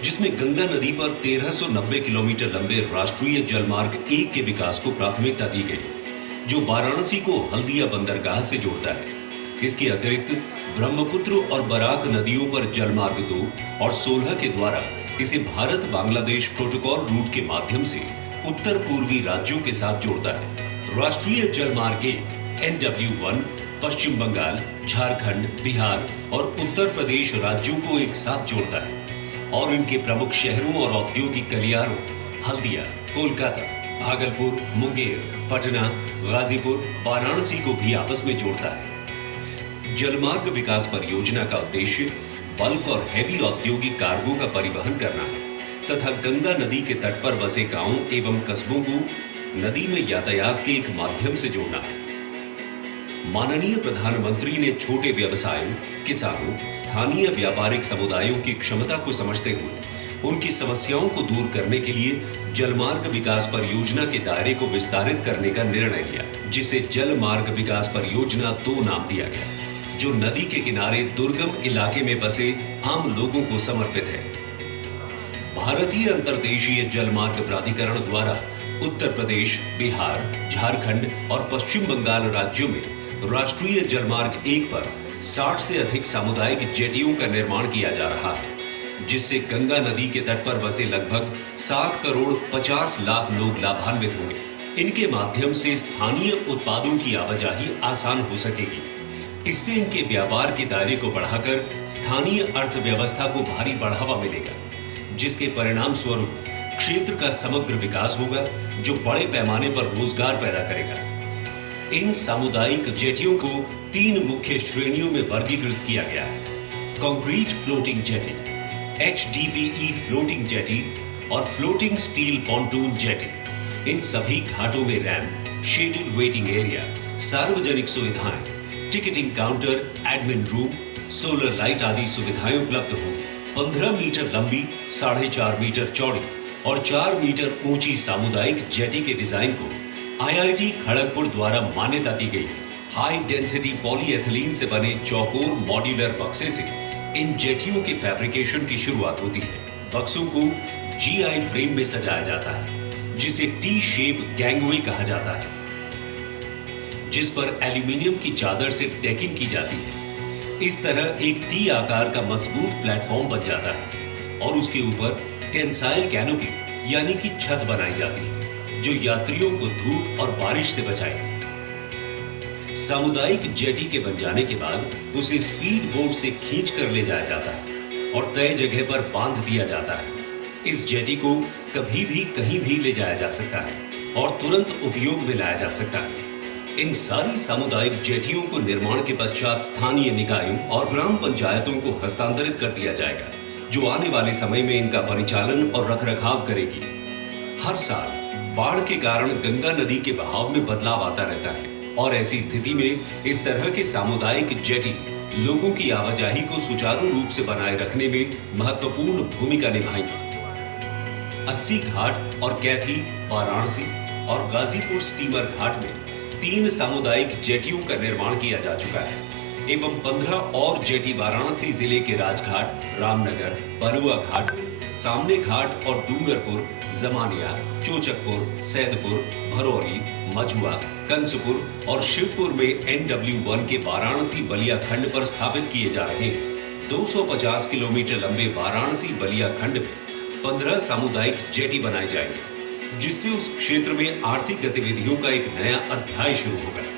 जिसमें गंगा नदी पर 1390 किलोमीटर लंबे राष्ट्रीय जलमार्ग 1 के विकास को प्राथमिकता दी गई, जो वाराणसी को हल्दिया बंदरगाह से जोड़ता है। इसके अतिरिक्त ब्रह्मपुत्र और बराक नदियों पर जलमार्ग 2 और 16 के द्वारा इसे भारत बांग्लादेश प्रोटोकॉल रूट के माध्यम से उत्तर पूर्वी राज्यों के साथ जोड़ता है। राष्ट्रीय जलमार्ग 1 NW1 पश्चिम बंगाल, झारखंड, बिहार और उत्तर प्रदेश राज्यों को एक साथ जोड़ता है और इनके प्रमुख शहरों और औद्योगिक गलियारों हल्दिया, कोलकाता, भागलपुर, मुंगेर, पटना, गाजीपुर, वाराणसी को भी आपस में जोड़ता है। जलमार्ग विकास परियोजना का उद्देश्य बल्क और हैवी औद्योगिक कार्गो का परिवहन करना है तथा गंगा नदी के तट पर बसे गांवों एवं कस्बों को नदी में यातायात के एक माध्यम से जोड़ना है। माननीय प्रधानमंत्री ने छोटे व्यवसायों, किसानों, स्थानीय व्यापारिक समुदायों की क्षमता को समझते हुए उनकी समस्याओं को दूर करने के लिए जलमार्ग विकास परियोजना के दायरे को विस्तारित करने का निर्णय लिया, जिसे जलमार्ग विकास परियोजना 2 नाम दिया गया, जो नदी के किनारे दुर्गम इलाके में बसे आम लोगों को समर्पित है। भारतीय अंतर्देशीय जलमार्ग प्राधिकरण द्वारा उत्तर प्रदेश, बिहार, झारखंड और पश्चिम बंगाल राज्यों में राष्ट्रीय जलमार्ग 1 पर 60 से अधिक सामुदायिक जेटियों का निर्माण किया जा रहा है, जिससे गंगा नदी के तट पर बसे लगभग 7 करोड़ 50 लाख लोग लाभान्वित होंगे। इनके माध्यम से स्थानीय उत्पादों की आवाजाही आसान हो सकेगी। इससे इनके व्यापार के दायरे को बढ़ाकर स्थानीय अर्थव्यवस्था को भारी बढ़ावा मिलेगा, जिसके परिणाम स्वरूप क्षेत्र का समग्र विकास होगा, जो बड़े पैमाने पर रोजगार पैदा करेगा। इन सामुदायिक जेटियों को 3 मुख्य श्रेणियों में वर्गीकृत किया गया है: concrete floating jetty, HDPE floating jetty और फ्लोटिंग स्टील पॉन्टून जेटी। इन सभी घाटों में रैंप, शेडेड वेटिंग एरिया, सार्वजनिक सुविधाएं, ticketing counter, admin room, solar light आदि सुविधाएं उपलब्ध होंगी। 15 मीटर लंबी, 4.5 मीटर चौड़ी और 4 मीटर ऊंची सामुदायिक जेटी के डिजाइन को IIT खड़गपुर द्वारा मान्यता दी गई है। हाई डेंसिटी पॉलीएथिलीन से बने चौकोर मॉड्यूलर बक्से से इन जेटियों के फैब्रिकेशन की शुरुआत होती है। बक्सों को GI फ्रेम में सजाया जाता है, जिसे टी शेप गैंगवे कहा जाता है, जिस पर एल्यूमिनियम की चादर से डेकिंग की जाती है। इस तरह एक टी आकार का मजबूत प्लेटफॉर्म बन जाता है और उसके ऊपर टेंसाइल कैनोपी यानी कि छत बनाई जाती है, जो यात्रियों को धूप और बारिश से बचाएगी। सामुदायिक जेटी के बन जाने के बाद उसे स्पीड बोट से खींच कर ले जाया जाता है और तय जगह पर बांध दिया जाता है। इस जेटी को कभी भी कहीं भी ले जाया जा सकता है और तुरंत उपयोग में लाया जा सकता है। इन सारी सामुदायिक जेटियों को निर्माण के पश्चात स्थानीय निकायों और ग्राम पंचायतों को हस्तांतरित कर दिया जाएगा, जो आने वाले समय में इनका परिचालन और रखरखाव करेगी। हर साल बाढ़ के कारण गंगा नदी के बहाव में बदलाव आता रहता है और ऐसी स्थिति में इस तरह के सामुदायिक जेटी लोगों की आवाजाही को सुचारू रूप से बनाए रखने में महत्वपूर्ण भूमिका निभाएंगे। 80 घाट और कैथी, वाराणसी और गाजीपुर स्टीमर घाट में 3 सामुदायिक जेटियों का निर्माण किया जा चुका है एवं 15 और जेटी वाराणसी जिले के राजघाट, रामनगर, बलुआ घाट, सामने घाट और डूंगरपुर, जमानिया, चोचकपुर, सैदपुर, भरौली, मझुआ, कंसपुर और शिवपुर में NW1 के वाराणसी बलिया खंड पर स्थापित किए जा रहे हैं। 250 किलोमीटर लंबे वाराणसी बलिया खंड में 15 सामुदायिक जेटी बनाए जाएंगे, जिससे उस क्षेत्र में आर्थिक गतिविधियों का एक नया अध्याय शुरू होगा।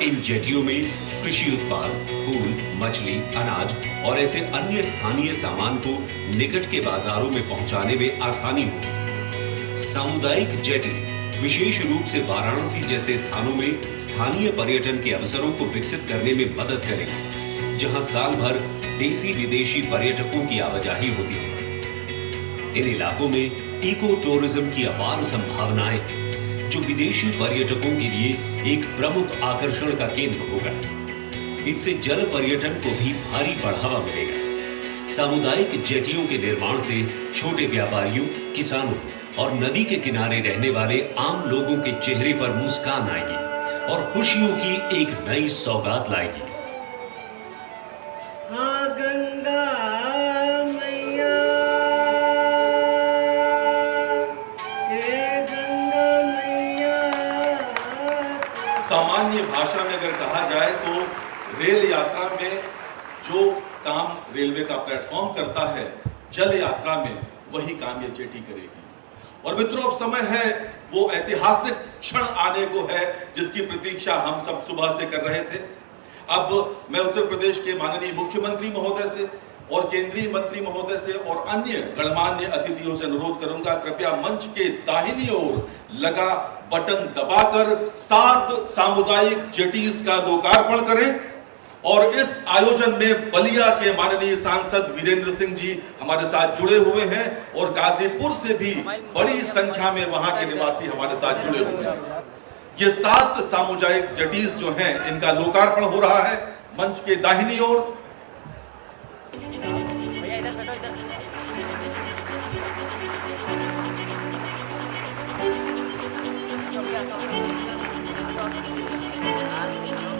इन जेटियों में कृषि उत्पाद, फूल, मछली, अनाज और ऐसे अन्य स्थानीय सामान को निकट के बाजारों में पहुंचाने में आसानी होगी। सामुदायिक जेटी विशेष रूप से वाराणसी जैसे स्थानों में स्थानीय पर्यटन के अवसरों को विकसित करने में मदद करेगी, जहां साल भर देसी विदेशी पर्यटकों की आवाजाही होती है। इन इलाकों में इको टूरिज्म की अपार संभावनाएं हैं, जो विदेशी पर्यटकों के लिए एक प्रमुख आकर्षण का केंद्र होगा। इससे जल पर्यटन को भी भारी बढ़ावा मिलेगा। सामुदायिक जेटियों के निर्माण से छोटे व्यापारियों, किसानों और नदी के किनारे रहने वाले आम लोगों के चेहरे पर मुस्कान आएगी और खुशियों की एक नई सौगात लाएगी। हाँ गंगा मैया, हे गंगा मैया। सामान्य भाषा में अगर कहा जाए तो रेल यात्रा में जो काम रेलवे का प्लेटफॉर्म करता है, जल यात्रा में वही काम ये जेटी करेगी। और मित्रों, अब समय है वो ऐतिहासिक क्षण आने को है जिसकी प्रतीक्षा हम सब सुबह से कर रहे थे। अब मैं उत्तर प्रदेश के माननीय मुख्यमंत्री महोदय से और केंद्रीय मंत्री महोदय से और अन्य गणमान्य अतिथियों से अनुरोध करूंगा, कृपया मंच के दाहिनी ओर लगा बटन दबाकर 7 सामुदायिक जेटीज का लोकार्पण करें। और इस आयोजन में बलिया के माननीय सांसद वीरेंद्र सिंह जी हमारे साथ जुड़े हुए हैं और गाजीपुर से भी बड़ी संख्या में वहां के निवासी हमारे साथ जुड़े हुए हैं। ये 7 सामुदायिक जेटीज जो हैं, इनका लोकार्पण हो रहा है मंच के दाहिनी ओर।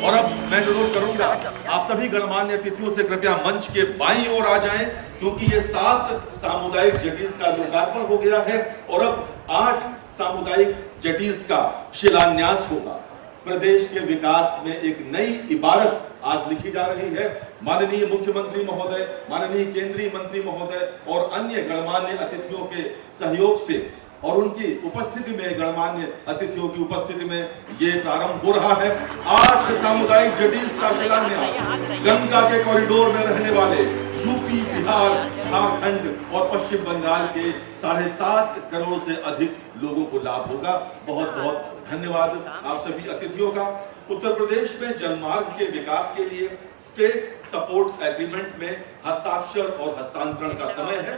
और अब मैं अनुरोध करूंगा आप सभी गणमान्य अतिथियों से कृपया मंच के बाईं ओर आ जाएं, क्योंकि ये 7 सामुदायिक जेटीज का लोकार्पण हो गया है और अब 8 सामुदायिक जेटीज का शिलान्यास होगा। प्रदेश के विकास में एक नई इबारत आज लिखी जा रही है। माननीय मुख्यमंत्री महोदय, माननीय केंद्रीय मंत्री महोदय और अन्य गणमान्य अतिथियों के सहयोग से और उनकी उपस्थिति में, गणमान्य अतिथियों की उपस्थिति में ये प्रारंभ हो रहा है। 8 सामुदायिक जेटीज का शिलान्यास गंगा के कॉरिडोर में रहने वाले यूपी, बिहार, झारखंड और पश्चिम बंगाल के 7.5 करोड़ से अधिक लोगों को लाभ होगा। बहुत बहुत धन्यवाद आप सभी अतिथियों का। उत्तर प्रदेश में जलमार्ग के विकास के लिए स्टेट सपोर्ट एग्रीमेंट में हस्ताक्षर और हस्तांतरण का समय है।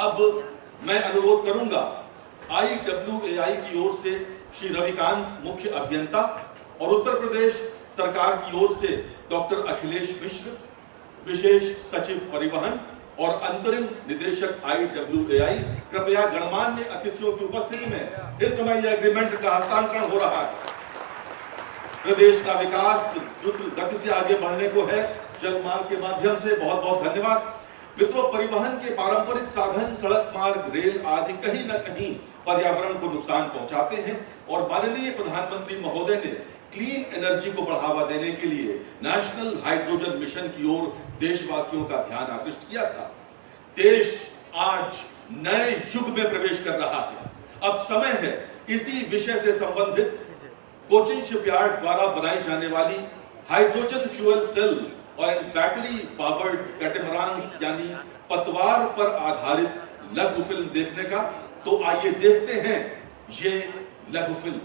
अब मैं अनुरोध करूंगा IWAI की ओर से श्री रविकांत मुख्य अभियंता और उत्तर प्रदेश सरकार की ओर से डॉक्टर अखिलेश मिश्र विशेष सचिव परिवहन और अंतरिम निदेशक IWAI, कृपया गणमान्य अतिथियों की उपस्थिति में इस समय यह एग्रीमेंट का हस्तांतरण हो रहा है। प्रदेश का विकास द्रुत गति से आगे बढ़ने को है जलमार्ग के माध्यम से। बहुत बहुत धन्यवाद। मित्रों, परिवहन के पारंपरिक साधन सड़क मार्ग, रेल आदि कहीं न कहीं पर्यावरण को नुकसान पहुंचाते हैं और माननीय प्रधानमंत्री महोदय ने क्लीन एनर्जी को बढ़ावा देने के लिए नेशनल हाइड्रोजन मिशन की ओर देशवासियों का ध्यान आकृष्ट किया था। देश आज नए युग में प्रवेश कर रहा है। अब समय है इसी विषय से संबंधित कोचिन शिपयार्ड द्वारा बनाई जाने वाली हाइड्रोजन फ्यूल सेल और बैटरी पावर्ड कैटेमरान्स यानी पतवार पर आधारित लघु फिल्म देखने का। तो आइए देखते हैं ये लघु फिल्म।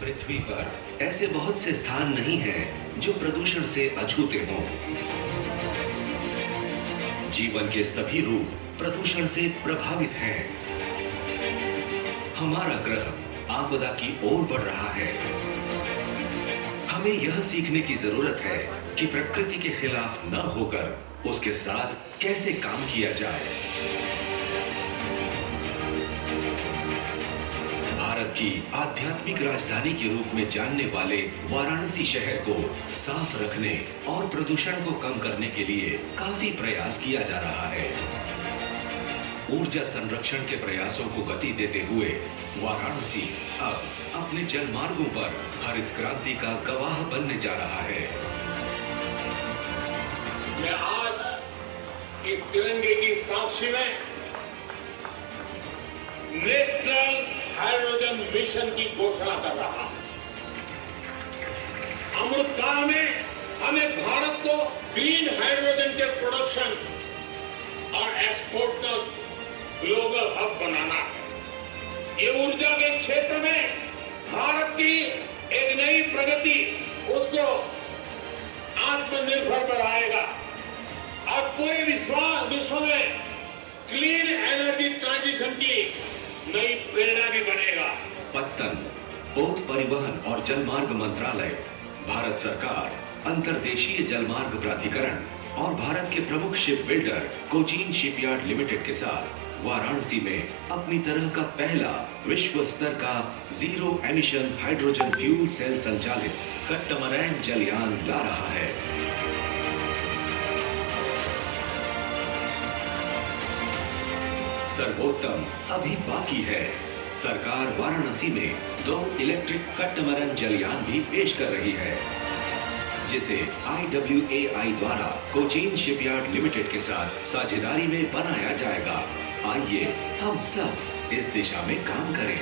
पृथ्वी पर ऐसे बहुत से स्थान नहीं हैं जो प्रदूषण से अछूते हों। जीवन के सभी रूप प्रदूषण से प्रभावित हैं। हमारा ग्रह आपदा की ओर बढ़ रहा है। हमें यह सीखने की जरूरत है कि प्रकृति के खिलाफ न होकर उसके साथ कैसे काम किया जाए। भारत की आध्यात्मिक राजधानी के रूप में जानने वाले वाराणसी शहर को साफ रखने और प्रदूषण को कम करने के लिए काफी प्रयास किया जा रहा है। ऊर्जा संरक्षण के प्रयासों को गति देते हुए वाराणसी अब अपने जलमार्गों पर हरित क्रांति का गवाह बनने जा रहा है। मैं आज इस तिरंगे की साक्षी में नेशनल हाइड्रोजन मिशन की घोषणा कर रहा हूं। अमृतकाल में हमें भारत को ग्रीन हाइड्रोजन के प्रोडक्शन और एक्सपोर्ट का ग्लोबल हब बनाना है। ये ऊर्जा के क्षेत्र में भारत की एक नई प्रगति उसको आत्मनिर्भर बनाएगा और पूरे विश्व में क्लीन एनर्जी ट्रांजिशन की नई प्रेरणा भी बनेगा। पत्तन, पोत परिवहन और जलमार्ग मंत्रालय, भारत सरकार, अंतर्देशीय जलमार्ग प्राधिकरण और भारत के प्रमुख ship builder Cochin shipyard limited के साथ वाराणसी में अपनी तरह का पहला विश्व स्तर का zero emission hydrogen fuel cell संचालित कट्टमरैन जलयान ला रहा है। सर्वोत्तम अभी बाकी है। सरकार वाराणसी में 2 इलेक्ट्रिक कट्टमरैन जलयान भी पेश कर रही है, जिसे IWAI द्वारा कोचीन शिपयार्ड लिमिटेड के साथ साझेदारी में बनाया जाएगा। आइए हम सब इस दिशा में काम करें।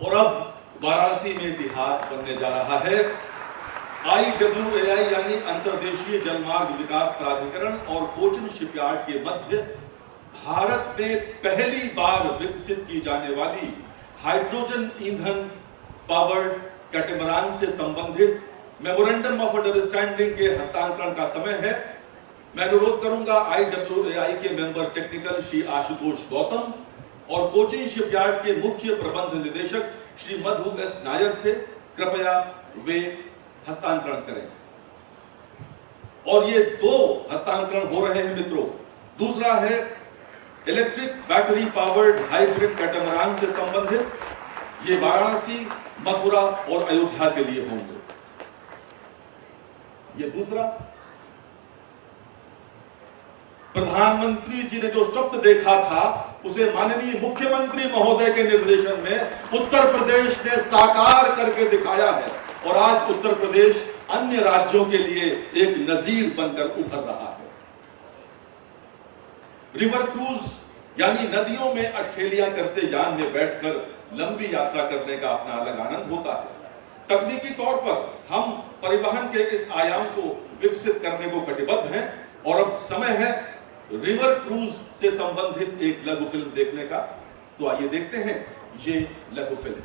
और अब वाराणसी में इतिहास बनने जा रहा है। IWAI यानी अंतर्देशीय जलमार्ग विकास प्राधिकरण और कोचीन शिपयार्ड के मध्य भारत में पहली बार विकसित की जाने वाली हाइड्रोजन ईंधन पावर्ड कैटेमरान से संबंधित मेमोरेंडम ऑफ अंडरस्टैंडिंग के हस्तांतरण का समय है। मैं अनुरोध करूंगा IWAI के मेंबर टेक्निकल श्री आशुतोष गौतम और कोचीन शिपयार्ड के मुख्य प्रबंध निदेशक श्री मधु एस नायर से कृपया वे हस्तांतरण करें। और ये 2 हस्तांतरण हो रहे हैं मित्रों। दूसरा है इलेक्ट्रिक बैटरी पावर्ड हाइब्रिड कैटेमरान से संबंधित, ये वाराणसी, मथुरा और अयोध्या के लिए होंगे। ये दूसरा, प्रधानमंत्री जी ने जो स्वप्न देखा था उसे माननीय मुख्यमंत्री महोदय के निर्देशन में उत्तर प्रदेश ने साकार करके दिखाया है और आज उत्तर प्रदेश अन्य राज्यों के लिए एक नजीर बनकर उभर रहा है। रिवर क्रूज यानी नदियों में अठखेलियां करते यान में बैठकर लंबी यात्रा करने का अपना अलग आनंद होता है। तकनीकी तौर पर हम परिवहन के इस आयाम को विकसित करने को कटिबद्ध हैं और अब समय है रिवर क्रूज से संबंधित एक लघु फिल्म देखने का। तो आइए देखते हैं ये लघु फिल्म।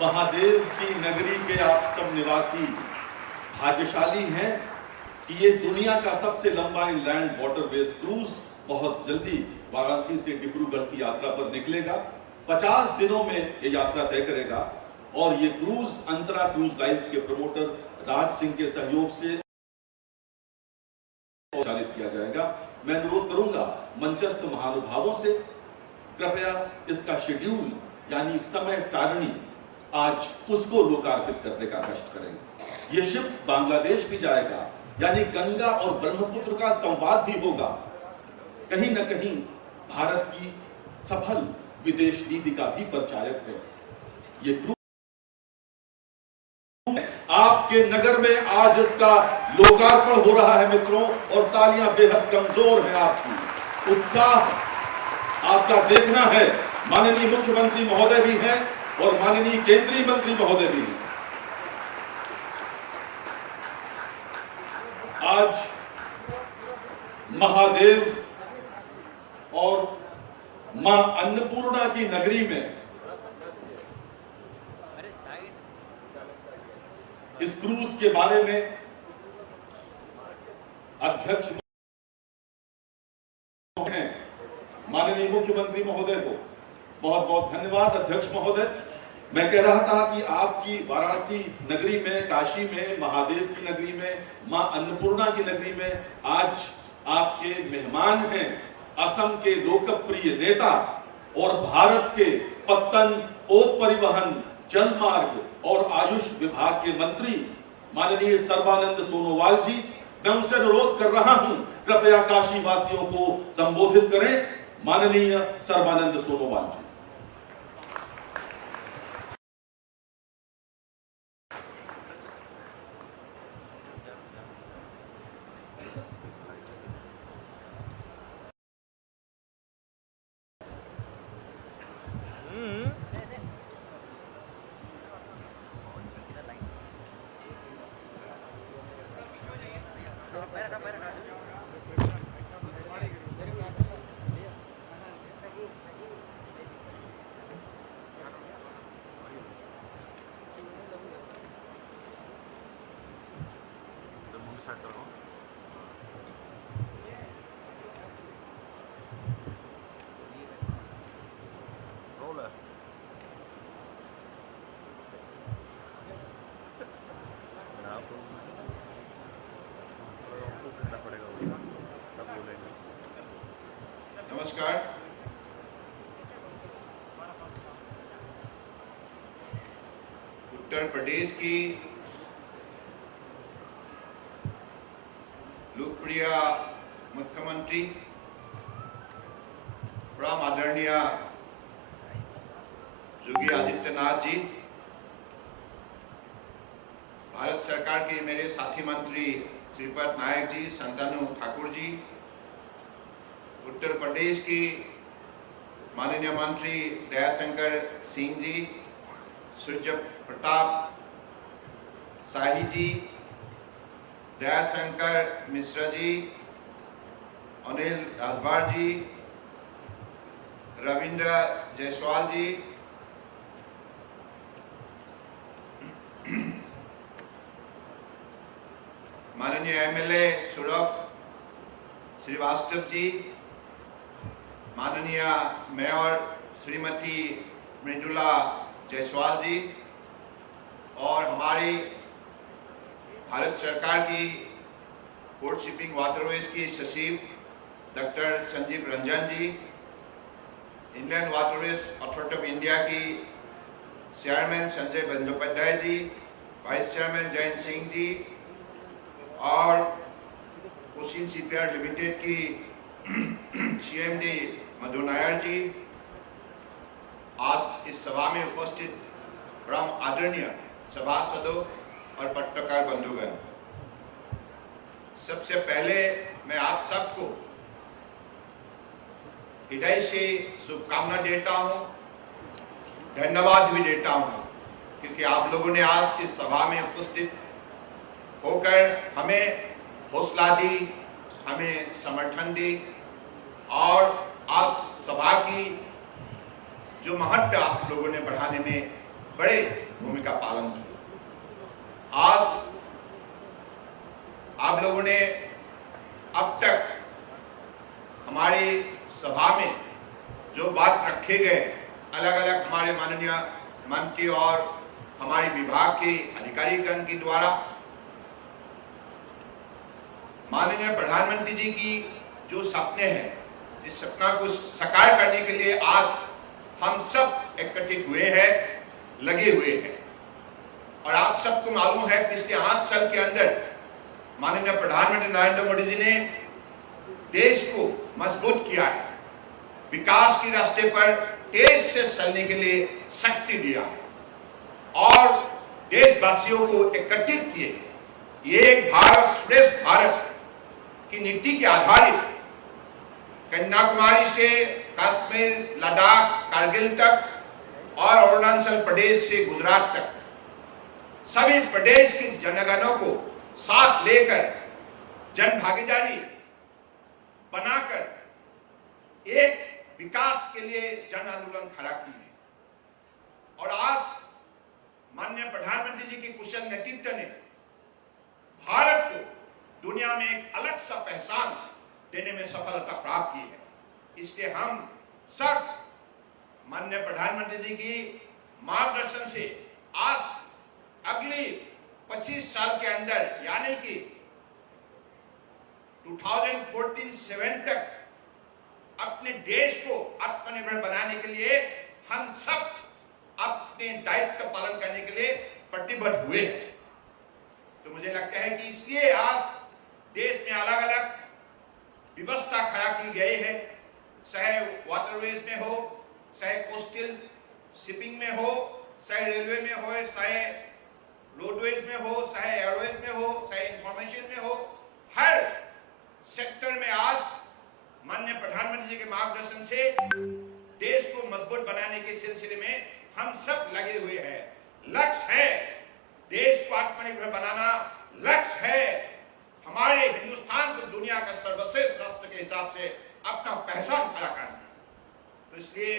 महादेव की नगरी के आप सब निवासी भाग्यशाली हैं कि ये दुनिया का सबसे लंबा इंलैंड वाटरवेज क्रूज बहुत जल्दी वाराणसी से डिब्रूगढ़ की यात्रा पर निकलेगा। 50 दिनों में ये यात्रा तय करेगा और ये क्रूज अंतरा क्रूज लाइन्स के प्रमोटर राज सिंह के सहयोग से संचालित किया जाएगा। मैं अनुरोध करूंगा मंचस्थ महानुभावों से, कृपया इसका शेड्यूल यानी समय सारणी आज उसको लोकार्पित करने का कष्ट करेंगे। ये शिप बांग्लादेश भी जाएगा, यानी गंगा और ब्रह्मपुत्र का संवाद भी होगा। कहीं न कहीं भारत की सफल विदेश नीति का भी परिचायक है। ये क्रूज आपके नगर में आज इसका लोकार्पण हो रहा है मित्रों, और तालियां बेहद कमजोर हैं आपकी। उत्साह आपका देखना है। माननीय मुख्यमंत्री महोदय भी हैं और माननीय केंद्रीय मंत्री महोदय भी हैं। आज महादेव और मां अन्नपूर्णा की नगरी में इस क्रूज के बारे में अध्यक्ष हैं माननीय मुख्यमंत्री महोदय को बहुत बहुत धन्यवाद। अध्यक्ष महोदय, मैं कह रहा था कि आपकी वाराणसी नगरी में, काशी में, महादेव की नगरी में, मां अन्नपूर्णा की नगरी में आज आपके मेहमान हैं असम के लोकप्रिय नेता और भारत के पत्तन, पोत परिवहन, जल मार्ग और आयुष विभाग के मंत्री माननीय सर्बानंद सोनोवाल जी। मैं उनसे अनुरोध कर रहा हूं, कृपया काशी वासियों को संबोधित करें। माननीय सर्बानंद सोनोवाल जी। नमस्कार। उत्तर प्रदेश की लोकप्रिय मुख्यमंत्री परम आदरणीय योगी आदित्यनाथ जी, भारत सरकार के मेरे साथी मंत्री श्रीपद नायक जी, संतानु ठाकुर जी, उत्तर प्रदेश की माननीय मंत्री दयाशंकर सिंह जी, सूर्य प्रताप शाही जी, दयाशंकर मिश्रा जी, अनिल राजभर जी, रविंद्र जायसवाल जी, माननीय एमएलए सौरभ श्रीवास्तव जी, माननीय मेयर श्रीमती मृदुला जायसवाल जी और हमारी भारत सरकार की पोर्ट शिपिंग वाटरवेज की सचिव doctor Sanjeev Ranjan ji, Indian waterways authority of India की chairman Sanjay Bandopadhyay ji, vice chairman Jayant Singh ji और कोचिन शिपयार्ड लिमिटेड की सीएमडी मधु नायर जी, आज इस सभा में उपस्थित परम आदरणीय सभासदों और पत्रकार बंधुगण, सबसे पहले मैं आप सबको हृदय से शुभकामना देता हूं, धन्यवाद भी देता हूं, क्योंकि आप लोगों ने आज इस सभा में उपस्थित होकर हमें हौसला दी, हमें समर्थन दी और आज सभा की जो महत्व आप लोगों ने बढ़ाने में बड़े भूमिका पालन की। आज आप लोगों ने अब तक हमारी सभा में जो बात रखे गए, अलग अलग हमारे माननीय मंत्री और हमारे विभाग के अधिकारीगण के द्वारा, माननीय प्रधानमंत्री जी की जो सपने हैं, इस सपना को साकार करने के लिए आज हम सब एकत्रित हुए हैं, लगे हुए हैं। और आप सबको मालूम है पिछले 8 साल के अंदर माननीय प्रधानमंत्री नरेंद्र मोदी जी ने देश को मजबूत किया है, विकास के रास्ते पर तेज से चलने के लिए शक्ति दिया है और देशवासियों को एकत्रित किए। ये एक भारत श्रेष्ठ भारत की नीति के आधारित कन्याकुमारी से कश्मीर, लद्दाख, कारगिल तक और अरुणाचल प्रदेश से गुजरात तक सभी प्रदेश के जनगणों को साथ लेकर जन भागीदारी बनाकर एक विकास के लिए जन आंदोलन खड़ा की है। और आज माननीय प्रधानमंत्री जी के कुशल नेतृत्व ने भारत को दुनिया में एक अलग सा पहचान देने में सफलता प्राप्त की है। इसलिए हम सब माननीय प्रधानमंत्री जी की मार्गदर्शन से आज अगली 25 साल के अंदर यानी कि 2014-7 तक अपने देश को आत्मनिर्भर बनाने के लिए हम सब अपने दायित्व का पालन करने के लिए प्रतिबद्ध हुए हैं। तो मुझे लगता है कि इसलिए आज देश में अलग अलग व्यवस्था खड़ा की गई है, चाहे वाटरवेज में हो, चाहे कोस्टल शिपिंग में हो, चाहे रेलवे में हो, चाहे रोडवेज में हो, चाहे एयरवेज में हो, चाहे इंफॉर्मेशन में हो, हर सेक्टर में आज माननीय प्रधानमंत्री जी के मार्गदर्शन से देश को मजबूत बनाने के सिलसिले में हम सब लगे हुए हैं। लक्ष्य है देश को आत्मनिर्भर बनाना, लक्ष्य है हमारे हिंदुस्तान को दुनिया का सर्वश्रेष्ठ राष्ट्र के हिसाब से अपना पहचान खड़ा करना। तो इसलिए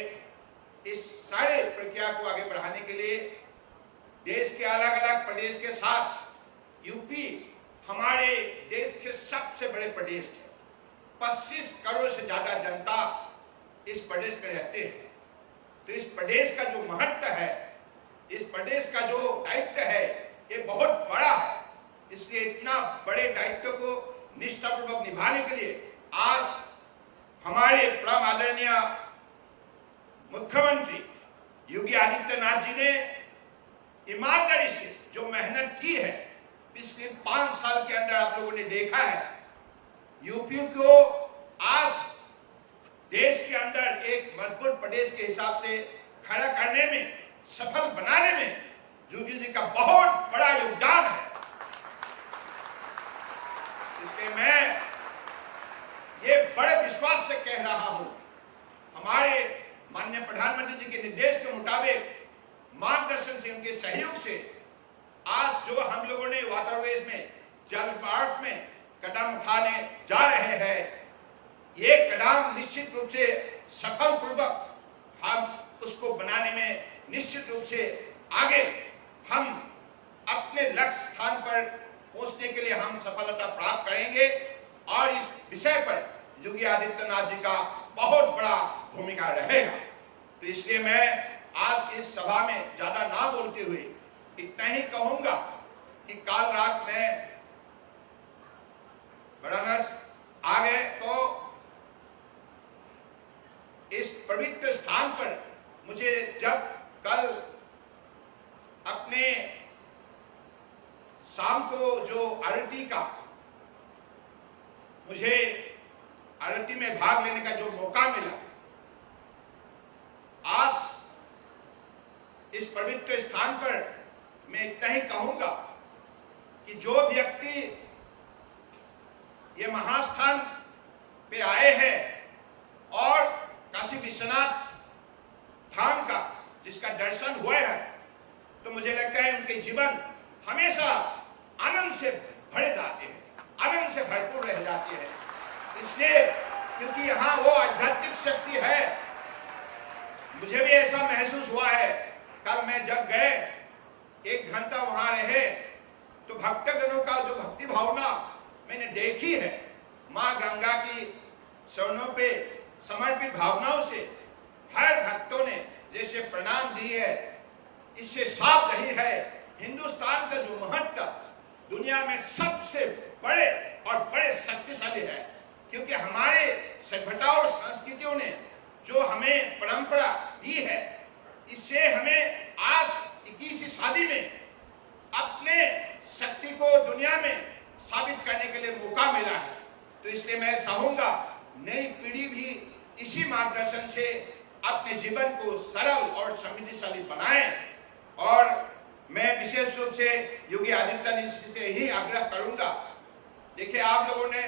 इस सारे प्रक्रिया को आगे बढ़ाने के लिए देश के अलग अलग प्रदेश के साथ यूपी हमारे देश के सबसे बड़े प्रदेश है। 25 करोड़ से ज्यादा जनता इस प्रदेश में रहते हैं। तो इस प्रदेश का जो महत्व है, इस प्रदेश का जो दायित्व है, ये बहुत बड़ा है। इसलिए इतना बड़े दायित्व को निष्ठापूर्वक निभाने के लिए आज हमारे परम आदरणीय मुख्यमंत्री योगी आदित्यनाथ जी ने ईमानदारी से जो मेहनत की है, पिछले 5 साल के अंदर आप लोगों ने देखा है यूपी को आज देश के अंदर एक मजबूत प्रदेश के हिसाब से खड़ा करने में, सफल बनाने में योगी जी का बहुत बड़ा योगदान है। इसलिए मैं ये बड़े विश्वास से कह रहा हूं, हमारे माननीय प्रधानमंत्री जी के निर्देश के मुताबिक, मार्गदर्शन से, उनके सहयोग से आज जो हम लोगों ने वाटरवेज में, जल मार्ग में कदम उठाने जा रहे हैं, ये कदम निश्चित रूप से सफल पूर्वक हम उसको बनाने में निश्चित रूप से आगे हम अपने लक्ष्य स्थान पर पहुंचने के लिए हम सफलता प्राप्त करेंगे। और इस विषय पर योगी आदित्यनाथ जी का बहुत बड़ा भूमिका रहेगा। तो इसलिए मैं आज इस सभा में ज्यादा ना बोलते हुए इतना ही कहूंगा कि कल रात में वाराणसी आ गए तो इस पवित्र स्थान पर मुझे जब कल अपने शाम को जो आरती का, मुझे आरती में भाग लेने का जो मौका मिला, आज इस पवित्र स्थान पर मैं इतना ही कहूंगा कि जो व्यक्ति ये महास्थान पे आए हैं और काशी विश्वनाथ धाम का जिसका दर्शन हुआ है, तो मुझे लगता है उनके जीवन हमेशा आनंद से भरे जाते हैं, आनंद से भरपूर रह जाते हैं। इसलिए क्योंकि यहाँ वो आध्यात्मिक शक्ति है। मुझे भी ऐसा महसूस हुआ है, कल मैं जब गए मैंने देखी है, मां गंगा की चरणों पे समर्पित भावनाओं से हर भक्तों ने जैसे प्रणाम दिए है, इससे साफ रही है हिंदुस्तान का जो महत्व दुनिया में सबसे बड़े और बड़े शक्तिशाली है, क्योंकि हमारे सभ्यता और संस्कृतियों ने जो हमें परंपरा दी है, इससे हमें आज 21वीं सदी में अपने शक्ति को दुनिया में साबित करने के लिए मौका मिला है। तो इसलिए मैं चाहूंगा नई पीढ़ी भी इसी मार्गदर्शन से अपने जीवन को सरल और समृद्धिशाली बनाए। और मैं विशेष रूप से योगी आदित्यनाथ जी से ही आग्रह करूंगा, देखिए आप लोगों ने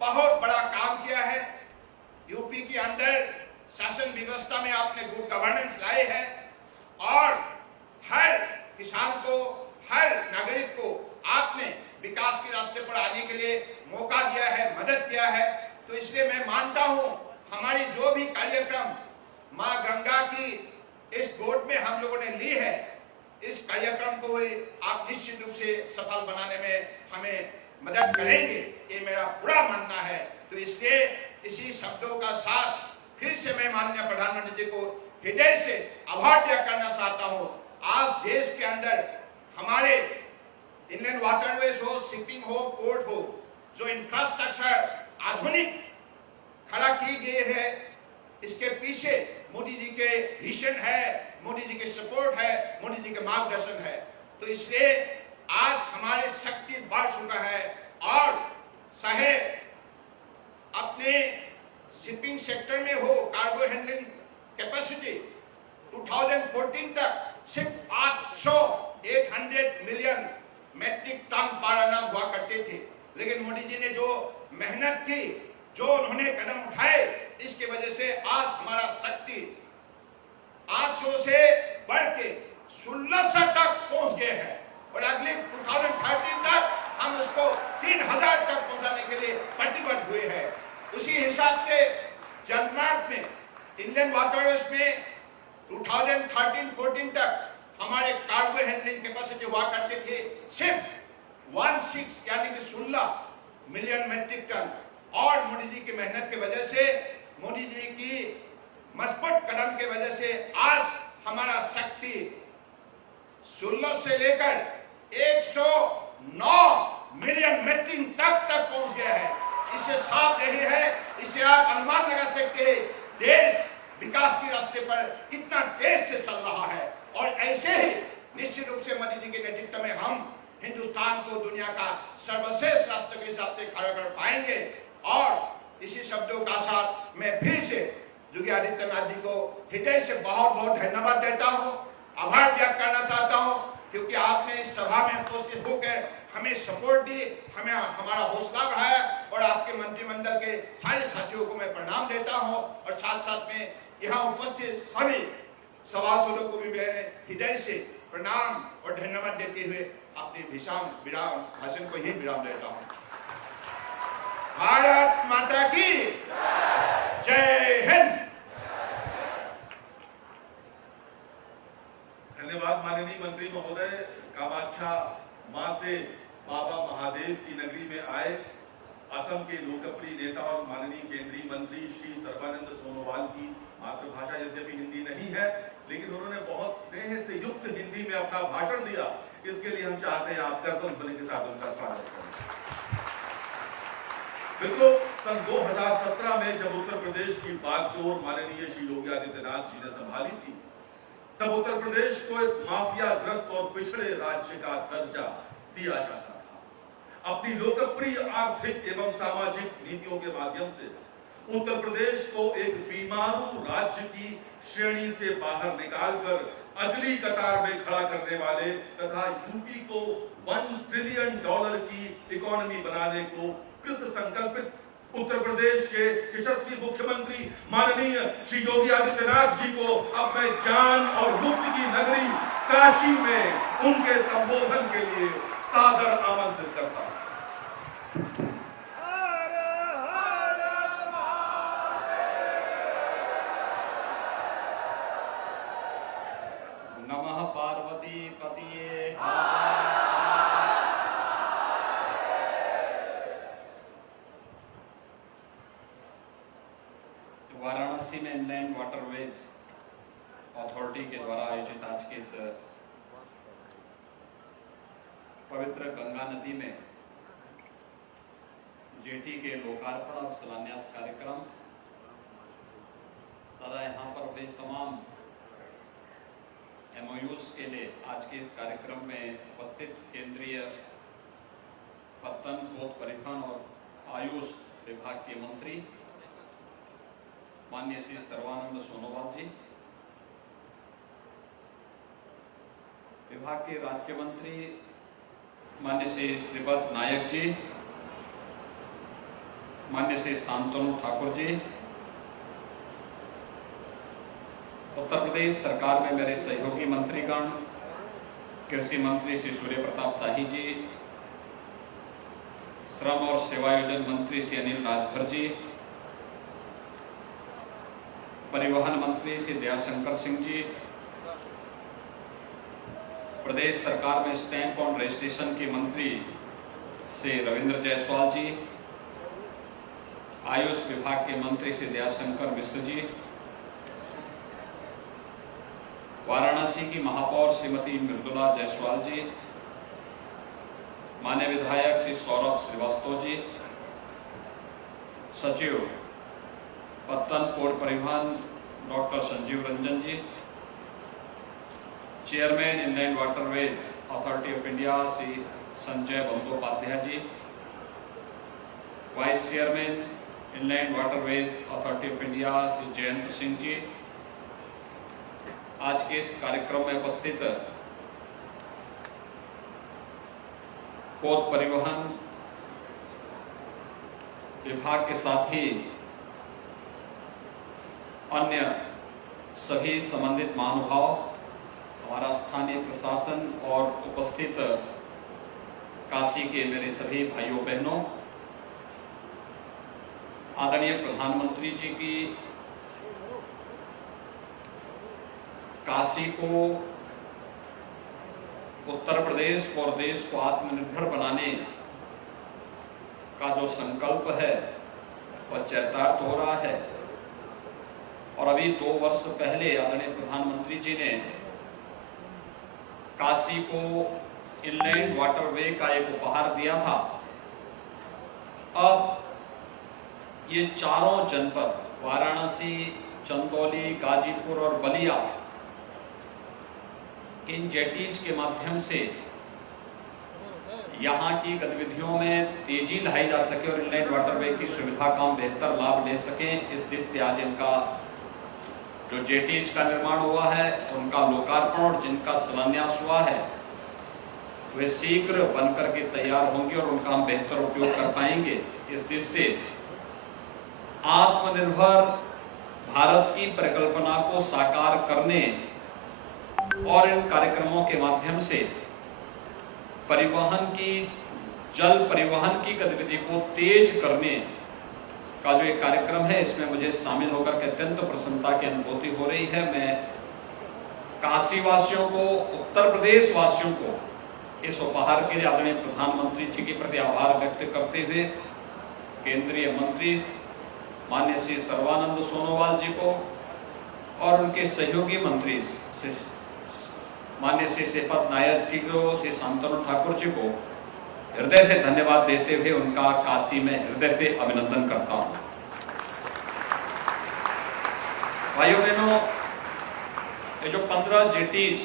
बहुत बड़ा काम किया है, यूपी के अंदर शासन व्यवस्था में आपने गुड गवर्नेंस लाए हैं और हर किसान को, हर नागरिक को आपने विकास के रास्ते पर आने के लिए मौका दिया है, मदद किया है। तो इसलिए मैं मानता हूं हमारी जो भी कार्यक्रम मां गंगा की इस गोद में हम लोगों ने ली है, इस कार्यक्रम को भी आप निश्चित रूप से सफल बनाने में हमें मदद करेंगे, ये मेरा पूरा मानना है। तो इसलिए इसी शब्दों का साथ फिर से मैं माननीय प्रधानमंत्री जी को हृदय से आभार व्यक्त करना चाहता हूं। आज देश के अंदर हमारे इंडियन वाटरवेज हो, शिपिंग हो, पोर्ट हो, जो इंफ्रास्ट्रक्चर आधुनिक खड़ा की गई है, इसके पीछे मोदी जी के विजन है, मोदी जी के सपोर्ट है, मोदी जी के मार्गदर्शन है। तो इसलिए आज हमारे शक्ति बढ़ चुका है और चाहे अपने शिपिंग सेक्टर में हो, कार्गो हैंडलिंग कैपेसिटी 2014 तक सिर्फ 800 मिलियन मैट्रिक टन पर एनम हुआ करते थे, लेकिन मोदी जी ने जो मेहनत की, जो उन्होंने कदम उठाए, इसकी वजह से आज हमारा शक्ति 800 से बढ़ के 1600 तक पहुंच गए हैं और अगले 2013 तक हम उसको 3000 तक पहुंचाने के लिए प्रतिबद्ध हुए हैं। उसी हिसाब से जनमार्ग में, इंडियन वाटरवेज में 2013-14 तक हमारे कार्गो हैंडलिंग कैपेसिटी हुआ करते थे सिर्फ 16 यानी कि 16 मिलियन मैट्रिक टन। और मोदी जी की मेहनत की वजह से, मोदी जी की मजबूत कदम की वजह से आज हमारा शक्ति 16 से लेकर 109 मिलियन मैट्रिक तक पहुंच गया है। इससे साफ यही है, इससे आप अनुमान लगा सकते हैं देश विकास के रास्ते पर कितना तेज से चल रहा है। और ऐसे ही निश्चित रूप से मोदी जी के नेतृत्व में हम हिंदुस्तान को दुनिया का सर्वश्रेष्ठ राष्ट्र के हिसाब से खड़ा कर पाएंगे। और इसी शब्दों का साथ मैं फिर से योगी आदित्यनाथ जी को हृदय से बहुत बहुत धन्यवाद देता हूँ, आभार व्यक्त करना चाहता हूँ, क्योंकि आपने इस सभा में उपस्थित होकर हमें सपोर्ट दी, हमें हमारा हौसला बढ़ाया। और आपके मंत्रिमंडल के सारे साथियों को मैं प्रणाम देता हूँ और साथ साथ में यहाँ उपस्थित सभी सभासदों को भी मेरे हृदय से प्रणाम और धन्यवाद देते हुए अपने विराम भाषण को ही विराम देता हूँ। भारत माता की जय हिंद। धन्यवाद माननीय मंत्री महोदय। कामाख्या मां से बाबा महादेव की नगरी में आए असम के लोकप्रिय नेता और माननीय केंद्रीय मंत्री श्री सर्बानंद सोनोवाल की मातृभाषा यद्यपि हिंदी नहीं है, लेकिन उन्होंने बहुत स्नेह से युक्त हिंदी में अपना भाषण दिया। इसके लिए हम चाहते हैं आप करतल ध्वनि के साथ उनका स्वागत करें। बिल्कुल सन 2017 में जब उत्तर प्रदेश की बागडोर माननीय श्री योगी आदित्यनाथ जी ने संभाली थी, तब उत्तर प्रदेश को एक माफियाग्रस्त और पिछड़े राज्य का दर्जा दिया जाता था। अपनी लोकप्रिय आर्थिक एवं सामाजिक नीतियों के माध्यम से उत्तर प्रदेश को एक बीमारू राज्य की श्रेणी से बाहर निकालकर अगली कतार में खड़ा करने वाले तथा यूपी को $1 ट्रिलियन की इकोनॉमी बनाने को कृत संकल्पित उत्तर प्रदेश के यशस्वी मुख्यमंत्री माननीय श्री योगी आदित्यनाथ जी को अब मैं ज्ञान और मुक्ति की नगरी काशी में उनके संबोधन के लिए सादर आमंत्रित करता हूं। नमः पार्वती पतिये। वाराणसी में इनलैंड वाटरवेज अथॉरिटी के द्वारा आयोजित आज के इस पवित्र गंगा नदी में जेटी के लोकार्पण और शिलान्यास कार्यक्रम तथा यहाँ पर हुए तमाम MOUs के लिए आज के इस कार्यक्रम में उपस्थित केंद्रीय पत्तन, पोत परिवहन और आयुष विभाग के मंत्री माननीय श्री सर्बानंद सोनोवाल जी, विभाग के राज्य मंत्री माननीय श्री श्रीपद नायक जी, माननीय श्री शांतनु ठाकुर जी, उत्तर प्रदेश सरकार में मेरे सहयोगी मंत्रीगण, कृषि मंत्री श्री सूर्य प्रताप शाही जी, श्रम और सेवायोजन मंत्री श्री अनिल राजभर जी, परिवहन मंत्री श्री दयाशंकर सिंह जी, प्रदेश सरकार में स्टैंप ऑन रजिस्ट्रेशन के मंत्री श्री रविंद्र जायसवाल जी, आयुष विभाग के मंत्री श्री दयाशंकर मिश्र जी, वाराणसी की महापौर श्रीमती मृदुला जायसवाल जी, माननीय विधायक श्री सौरभ श्रीवास्तव जी, सचिव पत्तन पोर्ट परिवहन doctor Sanjeev Ranjan ji, chairman inland waterways authority of India Shri Sanjay Bandopadhyay ji, vice chairman inland waterways authority of India Shri Jayant Singh ji, आज के इस कार्यक्रम में उपस्थित पोत परिवहन विभाग के साथ ही अन्य सभी संबंधित महानुभाव, हमारा स्थानीय प्रशासन और उपस्थित काशी के मेरे सभी भाइयों बहनों, आदरणीय प्रधानमंत्री जी की काशी को, उत्तर प्रदेश और देश को आत्मनिर्भर बनाने का जो संकल्प है वह चरितार्थ हो रहा है। और अभी 2 वर्ष पहले आदरणीय प्रधानमंत्री जी ने काशी को इनलैंड वाटरवे का एक उपहार दिया था। अब ये चारों जनपद वाराणसी, चंदौली, गाजीपुर और बलिया, इन जेटीज के माध्यम से यहाँ की गतिविधियों में तेजी लाई जा सके और इनलैंड वाटरवे की सुविधा का हम बेहतर लाभ ले सकें, इस दृष्टि से आज इनका जो जेटीज का निर्माण हुआ है उनका लोकार्पण और जिनका शिलान्यास हुआ है वे शीघ्र बनकर के तैयार होंगे और उनका हम बेहतर उपयोग कर पाएंगे। इस दृष्टि से आत्मनिर्भर भारत की परिकल्पना को साकार करने और इन कार्यक्रमों के माध्यम से परिवहन की, जल परिवहन की गतिविधि को तेज करने का जो एक कार्यक्रम है, इसमें मुझे शामिल होकर के अत्यंत प्रसन्नता की अनुभूति हो रही है। मैं काशी वासियों को, उत्तर प्रदेश वासियों को इस उपहार के लिए आदरणीय प्रधानमंत्री जी के प्रति आभार व्यक्त करते हुए केंद्रीय मंत्री माननीय श्री सर्बानंद सोनोवाल जी को और उनके सहयोगी मंत्री माननीय श्री श्रीपद नायक जी को, श्री शांतनु ठाकुर जी को हृदय से धन्यवाद देते हुए उनका काशी में हृदय से अभिनंदन करता हूं। भाइयों बहनों, ये जो 15 जेटीज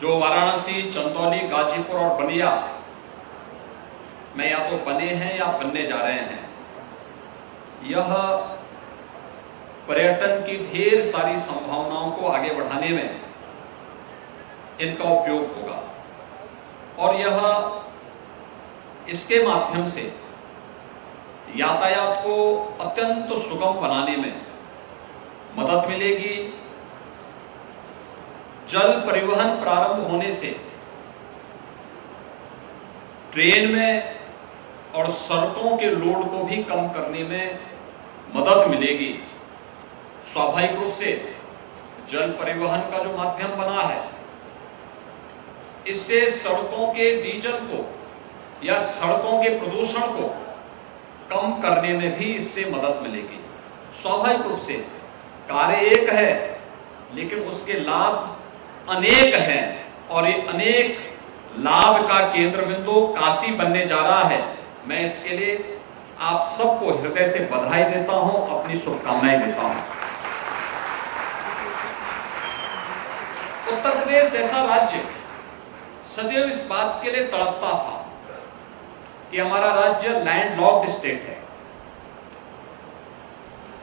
जो वाराणसी, चंदौली, गाजीपुर और बलिया में या तो बने हैं या बनने जा रहे हैं, यह पर्यटन की ढेर सारी संभावनाओं को आगे बढ़ाने में इनका उपयोग होगा और यह इसके माध्यम से यातायात को अत्यंत सुगम बनाने में मदद मिलेगी। जल परिवहन प्रारंभ होने से ट्रेन में और सड़कों के लोड को भी कम करने में मदद मिलेगी। स्वाभाविक रूप से जल परिवहन का जो माध्यम बना है, इससे सड़कों के डीजल को या सड़कों के प्रदूषण को कम करने में भी इससे मदद मिलेगी। स्वाभाविक रूप से कार्य एक है, लेकिन उसके लाभ अनेक हैं और ये अनेक लाभ का केंद्र बिंदु काशी बनने जा रहा है। मैं इसके लिए आप सबको हृदय से बधाई देता हूं, अपनी शुभकामनाएं देता हूं। उत्तर प्रदेश जैसा राज्य सदैव इस बात के लिए तड़पता था कि हमारा राज्य लैंडलॉक्ड स्टेट है,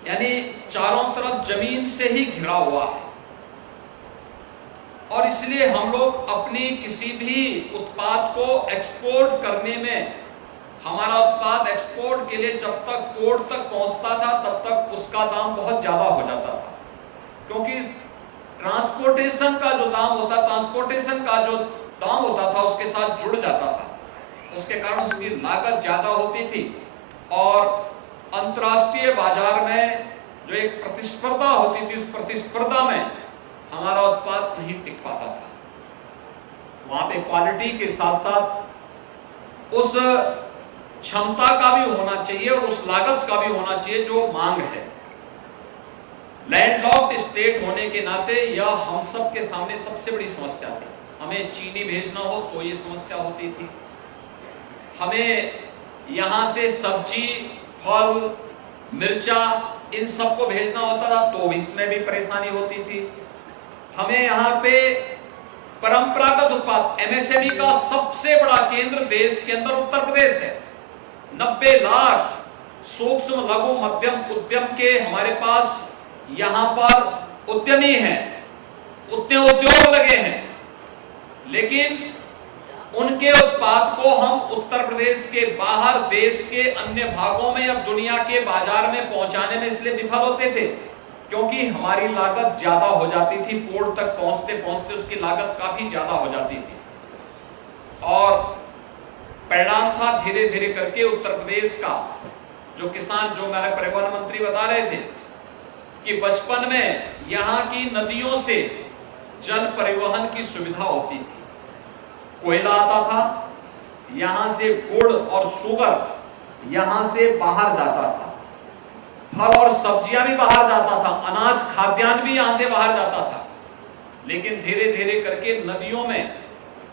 यानी चारों तरफ जमीन से ही घिरा हुआ है, और इसलिए हम लोग अपनी किसी भी उत्पाद को एक्सपोर्ट करने में, हमारा उत्पाद एक्सपोर्ट के लिए जब तक पोर्ट तक पहुंचता था तब तक उसका दाम बहुत ज्यादा हो जाता था, क्योंकि ट्रांसपोर्टेशन का जो दाम होता, ट्रांसपोर्टेशन का जो दाम होता था उसके साथ जुड़ जाता था, उसके कारण उसकी लागत ज्यादा होती थी और अंतर्राष्ट्रीय बाजार में जो एक प्रतिस्पर्धा होती थी, उस प्रतिस्पर्धा में हमारा उत्पाद नहीं टिक पाता था। वहां पे क्वालिटी के साथ साथ उस क्षमता का भी होना चाहिए और उस लागत का भी होना चाहिए जो मांग है। लैंडलॉक्ड स्टेट होने के नाते यह हम सब के सामने सबसे बड़ी समस्या थी। हमें चीनी भेजना हो तो ये समस्या होती थी, हमें यहां से सब्जी, फल, मिर्चा इन सबको भेजना होता था तो इसमें भी परेशानी होती थी। हमें यहाँ पे परंपरागत उत्पाद एमएसएमई का सबसे बड़ा केंद्र देश के अंदर उत्तर प्रदेश है। 90 लाख सूक्ष्म लघु मध्यम उद्यम के हमारे पास यहाँ पर उद्यमी हैं, उतने उद्योग लगे हैं, लेकिन उनके उत्पाद को हम उत्तर प्रदेश के बाहर देश के अन्य भागों में या दुनिया के बाजार में पहुंचाने में इसलिए विफल होते थे क्योंकि हमारी लागत ज्यादा हो जाती थी, पोर्ट तक पहुंचते पहुंचते उसकी लागत काफी ज्यादा हो जाती थी और परिणाम था धीरे धीरे करके उत्तर प्रदेश का जो किसान, जो मेरे परिवहन मंत्री बता रहे थे कि बचपन में यहाँ की नदियों से जल परिवहन की सुविधा होती थी, कोयला आता था, यहां से गुड़ और शुगर यहां से बाहर जाता था, फल और सब्जियां भी बाहर जाता था, अनाज खाद्यान्न भी यहां से बाहर जाता था। लेकिन धीरे धीरे करके नदियों में,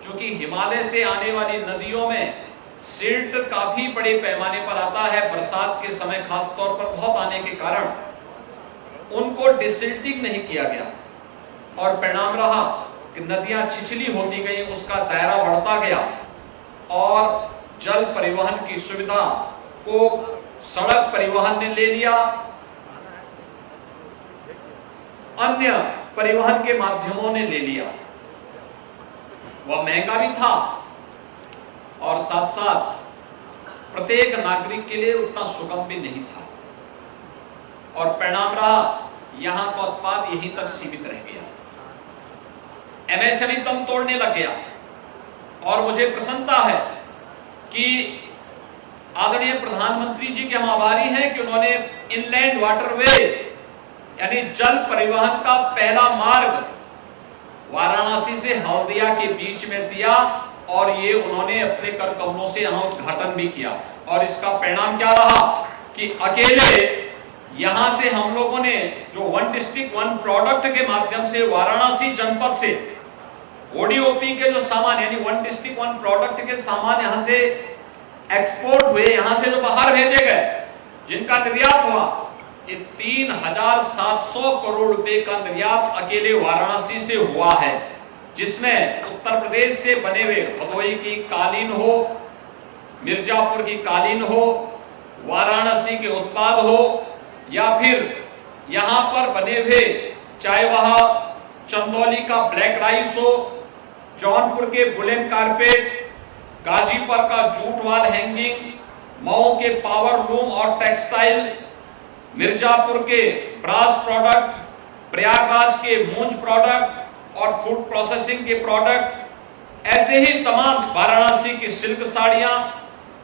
जो कि हिमालय से आने वाली नदियों में सिल्ट काफी बड़े पैमाने पर आता है, बरसात के समय खास तौर पर बहुत आने के कारण उनको डिसिल्टिंग नहीं किया गया और परिणाम रहा कि नदियां छिछली होती गई, उसका दायरा बढ़ता गया और जल परिवहन की सुविधा को सड़क परिवहन ने ले लिया, अन्य परिवहन के माध्यमों ने ले लिया। वह महंगा भी था और साथ साथ प्रत्येक नागरिक के लिए उतना सुगम भी नहीं था और परिणाम रहा यहां का उत्पाद यहीं तक सीमित रह गया, एमएसएमई दम तोड़ने लग गया। और मुझे प्रसन्नता है कि आदरणीय प्रधानमंत्री जी के हम आभारी हैं कि उन्होंने इनलैंड वाटरवे यानी जल परिवहन का पहला मार्ग वाराणसी से हल्दिया के बीच में दिया और ये उन्होंने अपने कर कमलों से यहां उद्घाटन भी किया। और इसका परिणाम क्या रहा कि अकेले यहां से हम लोगों ने जो वन डिस्ट्रिक्ट वन प्रोडक्ट के माध्यम से वाराणसी जनपद से ओडीओपी के जो सामान यानी वन डिस्ट्रिक्ट वन प्रोडक्ट के सामान यहां से एक्सपोर्ट हुए, यहां से जो बाहर भेजे गए, जिनका निर्यात हुआ, ये 3,700 करोड़ रुपए का निर्यात अकेले वाराणसी से हुआ है, जिसमें उत्तर प्रदेश से बने हुए भदोही की कालीन हो, मिर्जापुर की कालीन हो, वाराणसी के उत्पाद हो या फिर यहां पर बने हुए चाहे वह चंदौली का ब्लैक राइस हो, जौनपुर के वुलन कारपेट, गाजीपुर का जूट वाल हैंगिंग, मऊ के पावर लूम और टेक्सटाइल, मिर्जापुर के ब्रास प्रोडक्ट, प्रयागराज के मूंज प्रोडक्ट और फूड प्रोसेसिंग के प्रोडक्ट, ऐसे ही तमाम वाराणसी की सिल्क साड़ियां,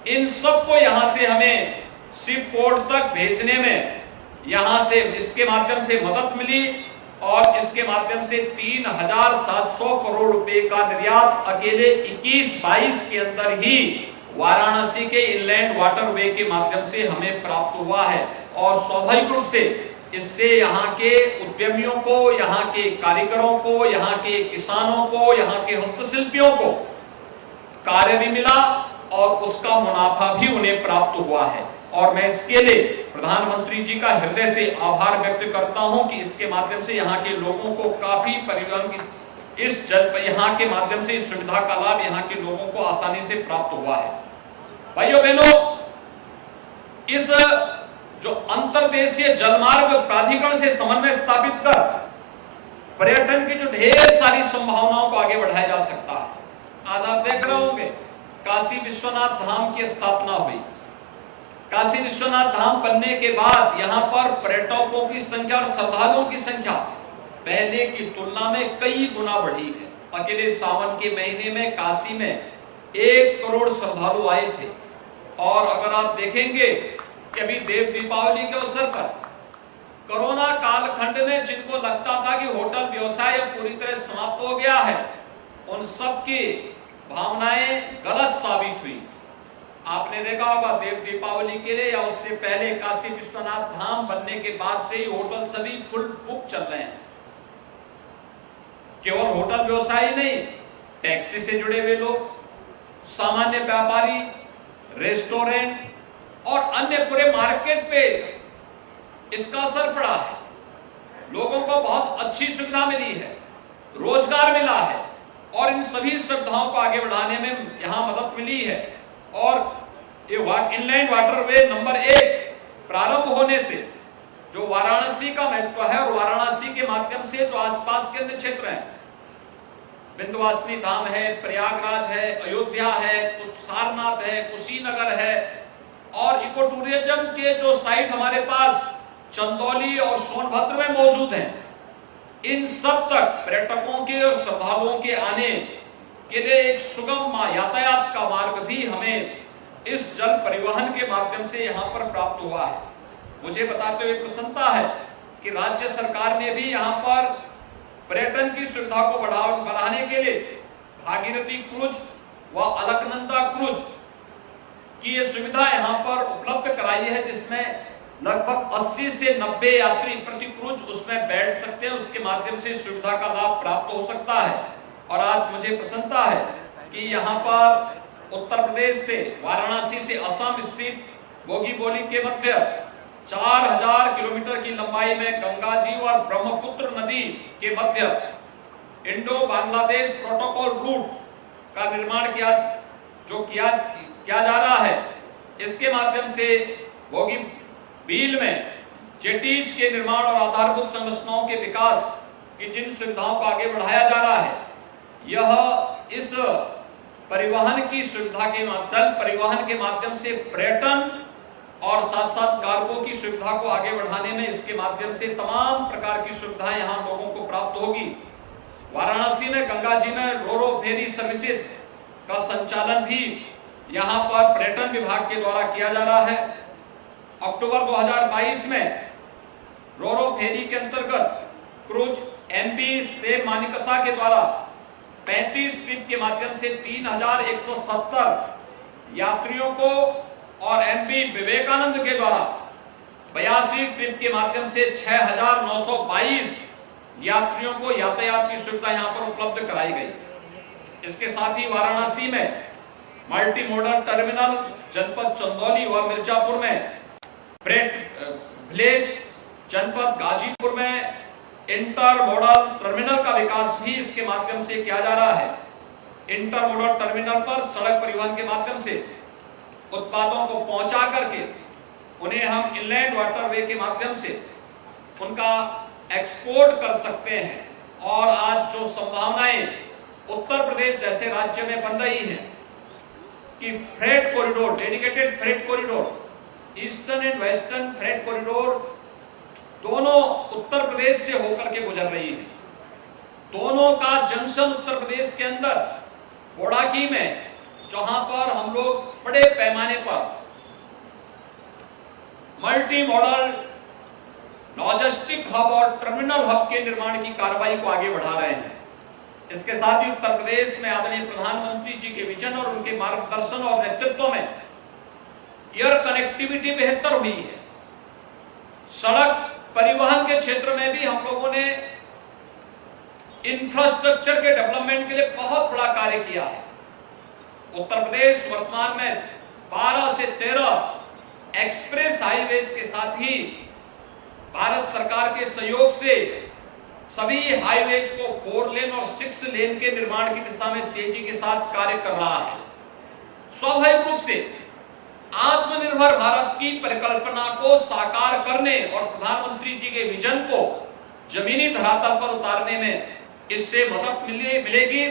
इन सबको यहां से हमें शिप पोर्ट तक भेजने में यहां से इसके माध्यम से मदद मिली और इसके माध्यम से 3,700 करोड़ रुपए का निर्यात अकेले 21-22 के अंदर ही वाराणसी के इनलैंड वाटरवे के माध्यम से हमें प्राप्त हुआ है। और स्वाभाविक रूप से इससे यहाँ के उद्यमियों को, यहाँ के कारीगरों को, यहाँ के किसानों को, यहाँ के हस्तशिल्पियों को कार्य भी मिला और उसका मुनाफा भी उन्हें प्राप्त हुआ है। और मैं इसके लिए प्रधानमंत्री जी का हृदय से आभार व्यक्त करता हूं कि इसके माध्यम से यहाँ के लोगों को काफी परिवहन की यहाँ के माध्यम से इस सुविधा का लाभ यहाँ के लोगों को आसानी से प्राप्त हुआ है। भाइयों बहनों, इस जो अंतर्देशीय जलमार्ग प्राधिकरण से समन्वय स्थापित कर पर्यटन की जो ढेर सारी संभावनाओं को आगे बढ़ाया जा सकता है। आज आप देख रहे होंगे काशी विश्वनाथ धाम की स्थापना हुई। काशी विश्वनाथ धाम बनने के बाद यहाँ पर पर्यटकों की संख्या और श्रद्धालुओं की संख्या पहले की तुलना में कई गुना बढ़ी है। अकेले सावन के महीने में काशी में 1 करोड़ श्रद्धालु आए थे। और अगर आप देखेंगे कि अभी देव दीपावली के अवसर पर कोरोना कालखंड में जिनको लगता था कि होटल व्यवसाय पूरी तरह समाप्त हो गया है, उन सब की भावनाएं गलत साबित हुई। आपने देखा होगा देव दीपावली के लिए या उससे पहले काशी विश्वनाथ धाम बनने के बाद से ही होटल सभी फुल बुक चल रहे हैं। केवल होटल व्यवसाय नहीं, टैक्सी से जुड़े हुए लोग, सामान्य व्यापारी, रेस्टोरेंट और अन्य पूरे मार्केट पे इसका असर पड़ा है। लोगों को बहुत अच्छी सुविधा मिली है, रोजगार मिला है और इन सभी सुविधाओं को आगे बढ़ाने में यहां मदद मिली है। और ये इनलैंड वाटरवे नंबर 1 प्रारंभ होने से जो वाराणसी का महत्व है और वाराणसी के माध्यम से जो आसपास के अन्य क्षेत्र हैं, विंध्यवासिनी धाम है, प्रयागराज है, अयोध्या है, सारनाथ है, कुशीनगर है और इको टूरिज्म के जो साइट हमारे पास चंदौली और सोनभद्र में मौजूद हैं, इन सब तक पर्यटकों के और श्रद्धालुओं के आने के लिए एक सुगम यातायात का मार्ग भी हमें इस जल परिवहन के माध्यम से यहाँ पर प्राप्त हुआ है। मुझे बताते हुए प्रसन्नता है कि राज्य सरकार ने भी यहाँ पर पर्यटन की सुविधा को बढ़ाने के लिए भागीरथी क्रूज व अलकनंदा क्रूज की ये सुविधा यहाँ पर उपलब्ध कराई है, जिसमें लगभग 80 से 90 यात्री प्रति क्रूज उसमें बैठ सकते हैं। उसके माध्यम से सुविधा का लाभ प्राप्त हो सकता है। और आज मुझे प्रसन्नता है कि यहाँ पर उत्तर प्रदेश से, वाराणसी से असम स्थित बोगीबोली के मध्य 4000 किलोमीटर की लंबाई में गंगा जी और ब्रह्मपुत्र नदी के मध्य इंडो बांग्लादेश प्रोटोकॉल रूट का निर्माण किया जा रहा है। इसके माध्यम से बोगीबील में जेटीज के निर्माण और आधारभूत संरचनाओं के विकास की जिन सुविधाओं को आगे बढ़ाया जा रहा है, यह इस परिवहन की सुविधा के परिवहन के माध्यम से पर्यटन और साथ साथ कार्गो की सुविधा को आगे बढ़ाने में इसके माध्यम से तमाम प्रकार की सुविधाएं यहाँ लोगों को प्राप्त होगी। वाराणसी में गंगा जी में रोरो फेरी सर्विसेज का संचालन भी यहाँ पर पर्यटन विभाग के द्वारा किया जा रहा है। अक्टूबर 2022 में रोरो फेरी के अंतर्गत क्रूज एमपी से मानिकसा के द्वारा 35 ट्रिप के माध्यम से 3170 यात्रियों को और एमपी विवेकानंद के द्वारा 82 ट्रिप के माध्यम से 6922 यात्रियों को यातायात की सुविधा यहां पर उपलब्ध कराई गई। इसके साथ ही वाराणसी में मल्टी मॉडल टर्मिनल जनपद चंदौली व मिर्जापुर में, फ्रेट विलेज जनपद गाजीपुर में इंटर मॉडल टर्मिनल का विकास भी इसके माध्यम से किया जा रहा है। इंटर मॉडल टर्मिनल पर सड़क परिवहन के माध्यम से उत्पादों को पहुंचा करके उन्हें हम इनलैंड वाटरवे के माध्यम से उनका एक्सपोर्ट कर सकते हैं। और आज जो संभावनाएं उत्तर प्रदेश जैसे राज्य में बन रही है कि freight corridor, dedicated freight corridor, eastern and western freight corridor दोनों उत्तर प्रदेश से होकर के गुजर रही है। दोनों का जंक्शन उत्तर प्रदेश के अंदर बोड़ाकी में, जहां पर हम लोग बड़े पैमाने पर मल्टी मॉडल लॉजिस्टिक हब और टर्मिनल हब के निर्माण की कार्रवाई को आगे बढ़ा रहे हैं। इसके साथ ही उत्तर प्रदेश में आदरणीय प्रधानमंत्री जी के विजन और उनके मार्गदर्शन और नेतृत्व में एयर कनेक्टिविटी बेहतर हुई है। सड़क परिवहन के क्षेत्र में भी हम लोगों ने इंफ्रास्ट्रक्चर के डेवलपमेंट के लिए बहुत बड़ा कार्य किया है। उत्तर प्रदेश वर्तमान में 12 से 13 एक्सप्रेस हाईवेज के साथ ही भारत सरकार के सहयोग से सभी हाईवेज को 4 लेन और 6 लेन के निर्माण की दिशा में तेजी के साथ कार्य कर रहा है। स्वाभाविक रूप से आत्मनिर्भर भारत की परिकल्पना को साकार करने और प्रधानमंत्री जी के विजन को जमीनी धरातल पर उतारने में इससे मदद मिलेगी।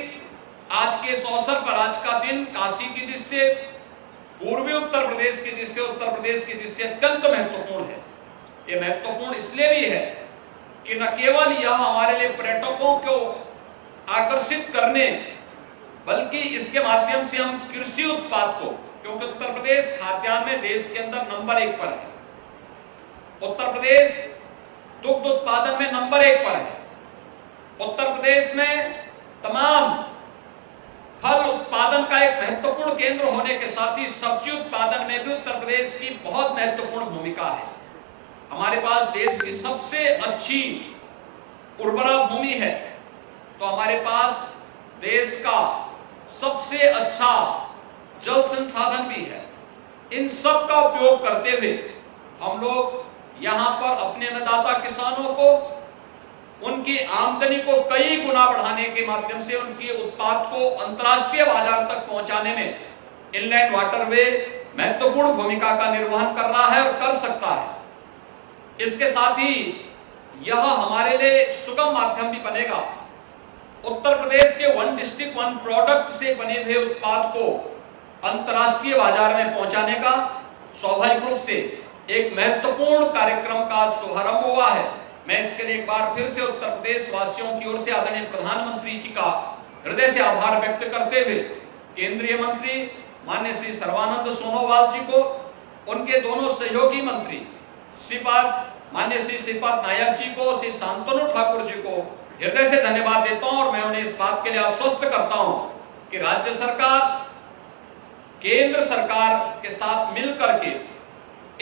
आज के इस अवसर पर आज का दिन काशी की दृष्टि से, पूर्वी उत्तर प्रदेश की दृष्टि से, उत्तर प्रदेश की दृष्टि से अत्यंत महत्वपूर्ण है। ये महत्वपूर्ण इसलिए भी है कि न केवल यह हमारे लिए पर्यटकों को आकर्षित करने, बल्कि इसके माध्यम से हम कृषि उत्पाद को, क्योंकि उत्तर प्रदेश खाद्यान्न में देश के अंदर नंबर 1 पर है, उत्तर प्रदेश दुग्ध उत्पादन में नंबर 1 पर है, उत्तर प्रदेश में तमाम फल उत्पादन का एक महत्वपूर्ण केंद्र होने के साथ ही सब्जी उत्पादन में भी उत्तर प्रदेश की बहुत महत्वपूर्ण भूमिका है। हमारे पास देश की सबसे अच्छी उर्वरा भूमि है, तो हमारे पास देश का सबसे अच्छा जल संसाधन भी है। इन सब का उपयोग करते हुए हम लोग यहाँ पर अपने अन्नदाता किसानों को, उनकी आमदनी को कई गुना बढ़ाने के माध्यम से उनके उत्पाद को अंतर्राष्ट्रीय बाजार तक पहुंचाने में इनलैंड वाटरवे महत्वपूर्ण भूमिका का निर्वहन कर रहा है और कर सकता है। इसके साथ ही यह हमारे लिए सुगम माध्यम भी बनेगा। उत्तर प्रदेश के 1 डिस्ट्रिक्ट 1 प्रोडक्ट से बने हुए उत्पाद को अंतर्राष्ट्रीय बाजार में पहुंचाने का स्वाभाविक रूप से एक महत्वपूर्ण कार्यक्रम का शुभारंभ हुआ है। मैं इसके लिए एक बार फिर से उत्तर प्रदेश वासियों की ओर से आदरणीय प्रधानमंत्री जी का हृदय से आभार व्यक्त करते हुए केंद्रीय मंत्री माननीय श्री सर्बानंद सोनोवाल जी को, उनके दोनों सहयोगी मंत्री माननीय श्री श्रीपाद नायक जी को, श्री शांतनु ठाकुर जी को हृदय से धन्यवाद देता हूं और मैं उन्हें इस बात के लिए आश्वस्त करता हूं कि राज्य सरकार केंद्र सरकार के साथ मिलकर के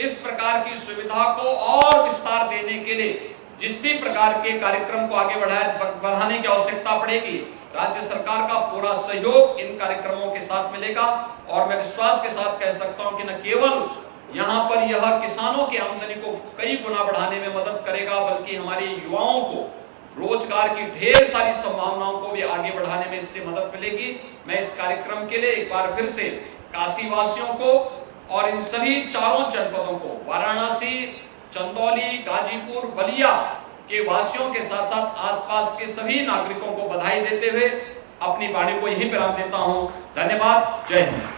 इस प्रकार की सुविधा को और विस्तार देने के लिए जिस भी प्रकार के कार्यक्रम को आगे बढ़ाने की आवश्यकता पड़ेगी, राज्य सरकार का पूरा सहयोग इन कार्यक्रमों के साथ मिलेगा। और मैं विश्वास के साथ कह सकता हूं कि न केवल यहाँ पर यह किसानों की आमदनी को कई गुना बढ़ाने में मदद करेगा, बल्कि हमारे युवाओं को रोजगार की ढेर सारी संभावनाओं को भी आगे बढ़ाने में इससे मदद मिलेगी। मैं इस कार्यक्रम के लिए एक बार फिर से काशी वासियों को और इन सभी चारों जनपदों को, वाराणसी, चंदौली, गाजीपुर, बलिया के वासियों के साथ साथ आसपास के सभी नागरिकों को बधाई देते हुए अपनी वाणी को यहीं विराम देता हूं। धन्यवाद। जय हिंद।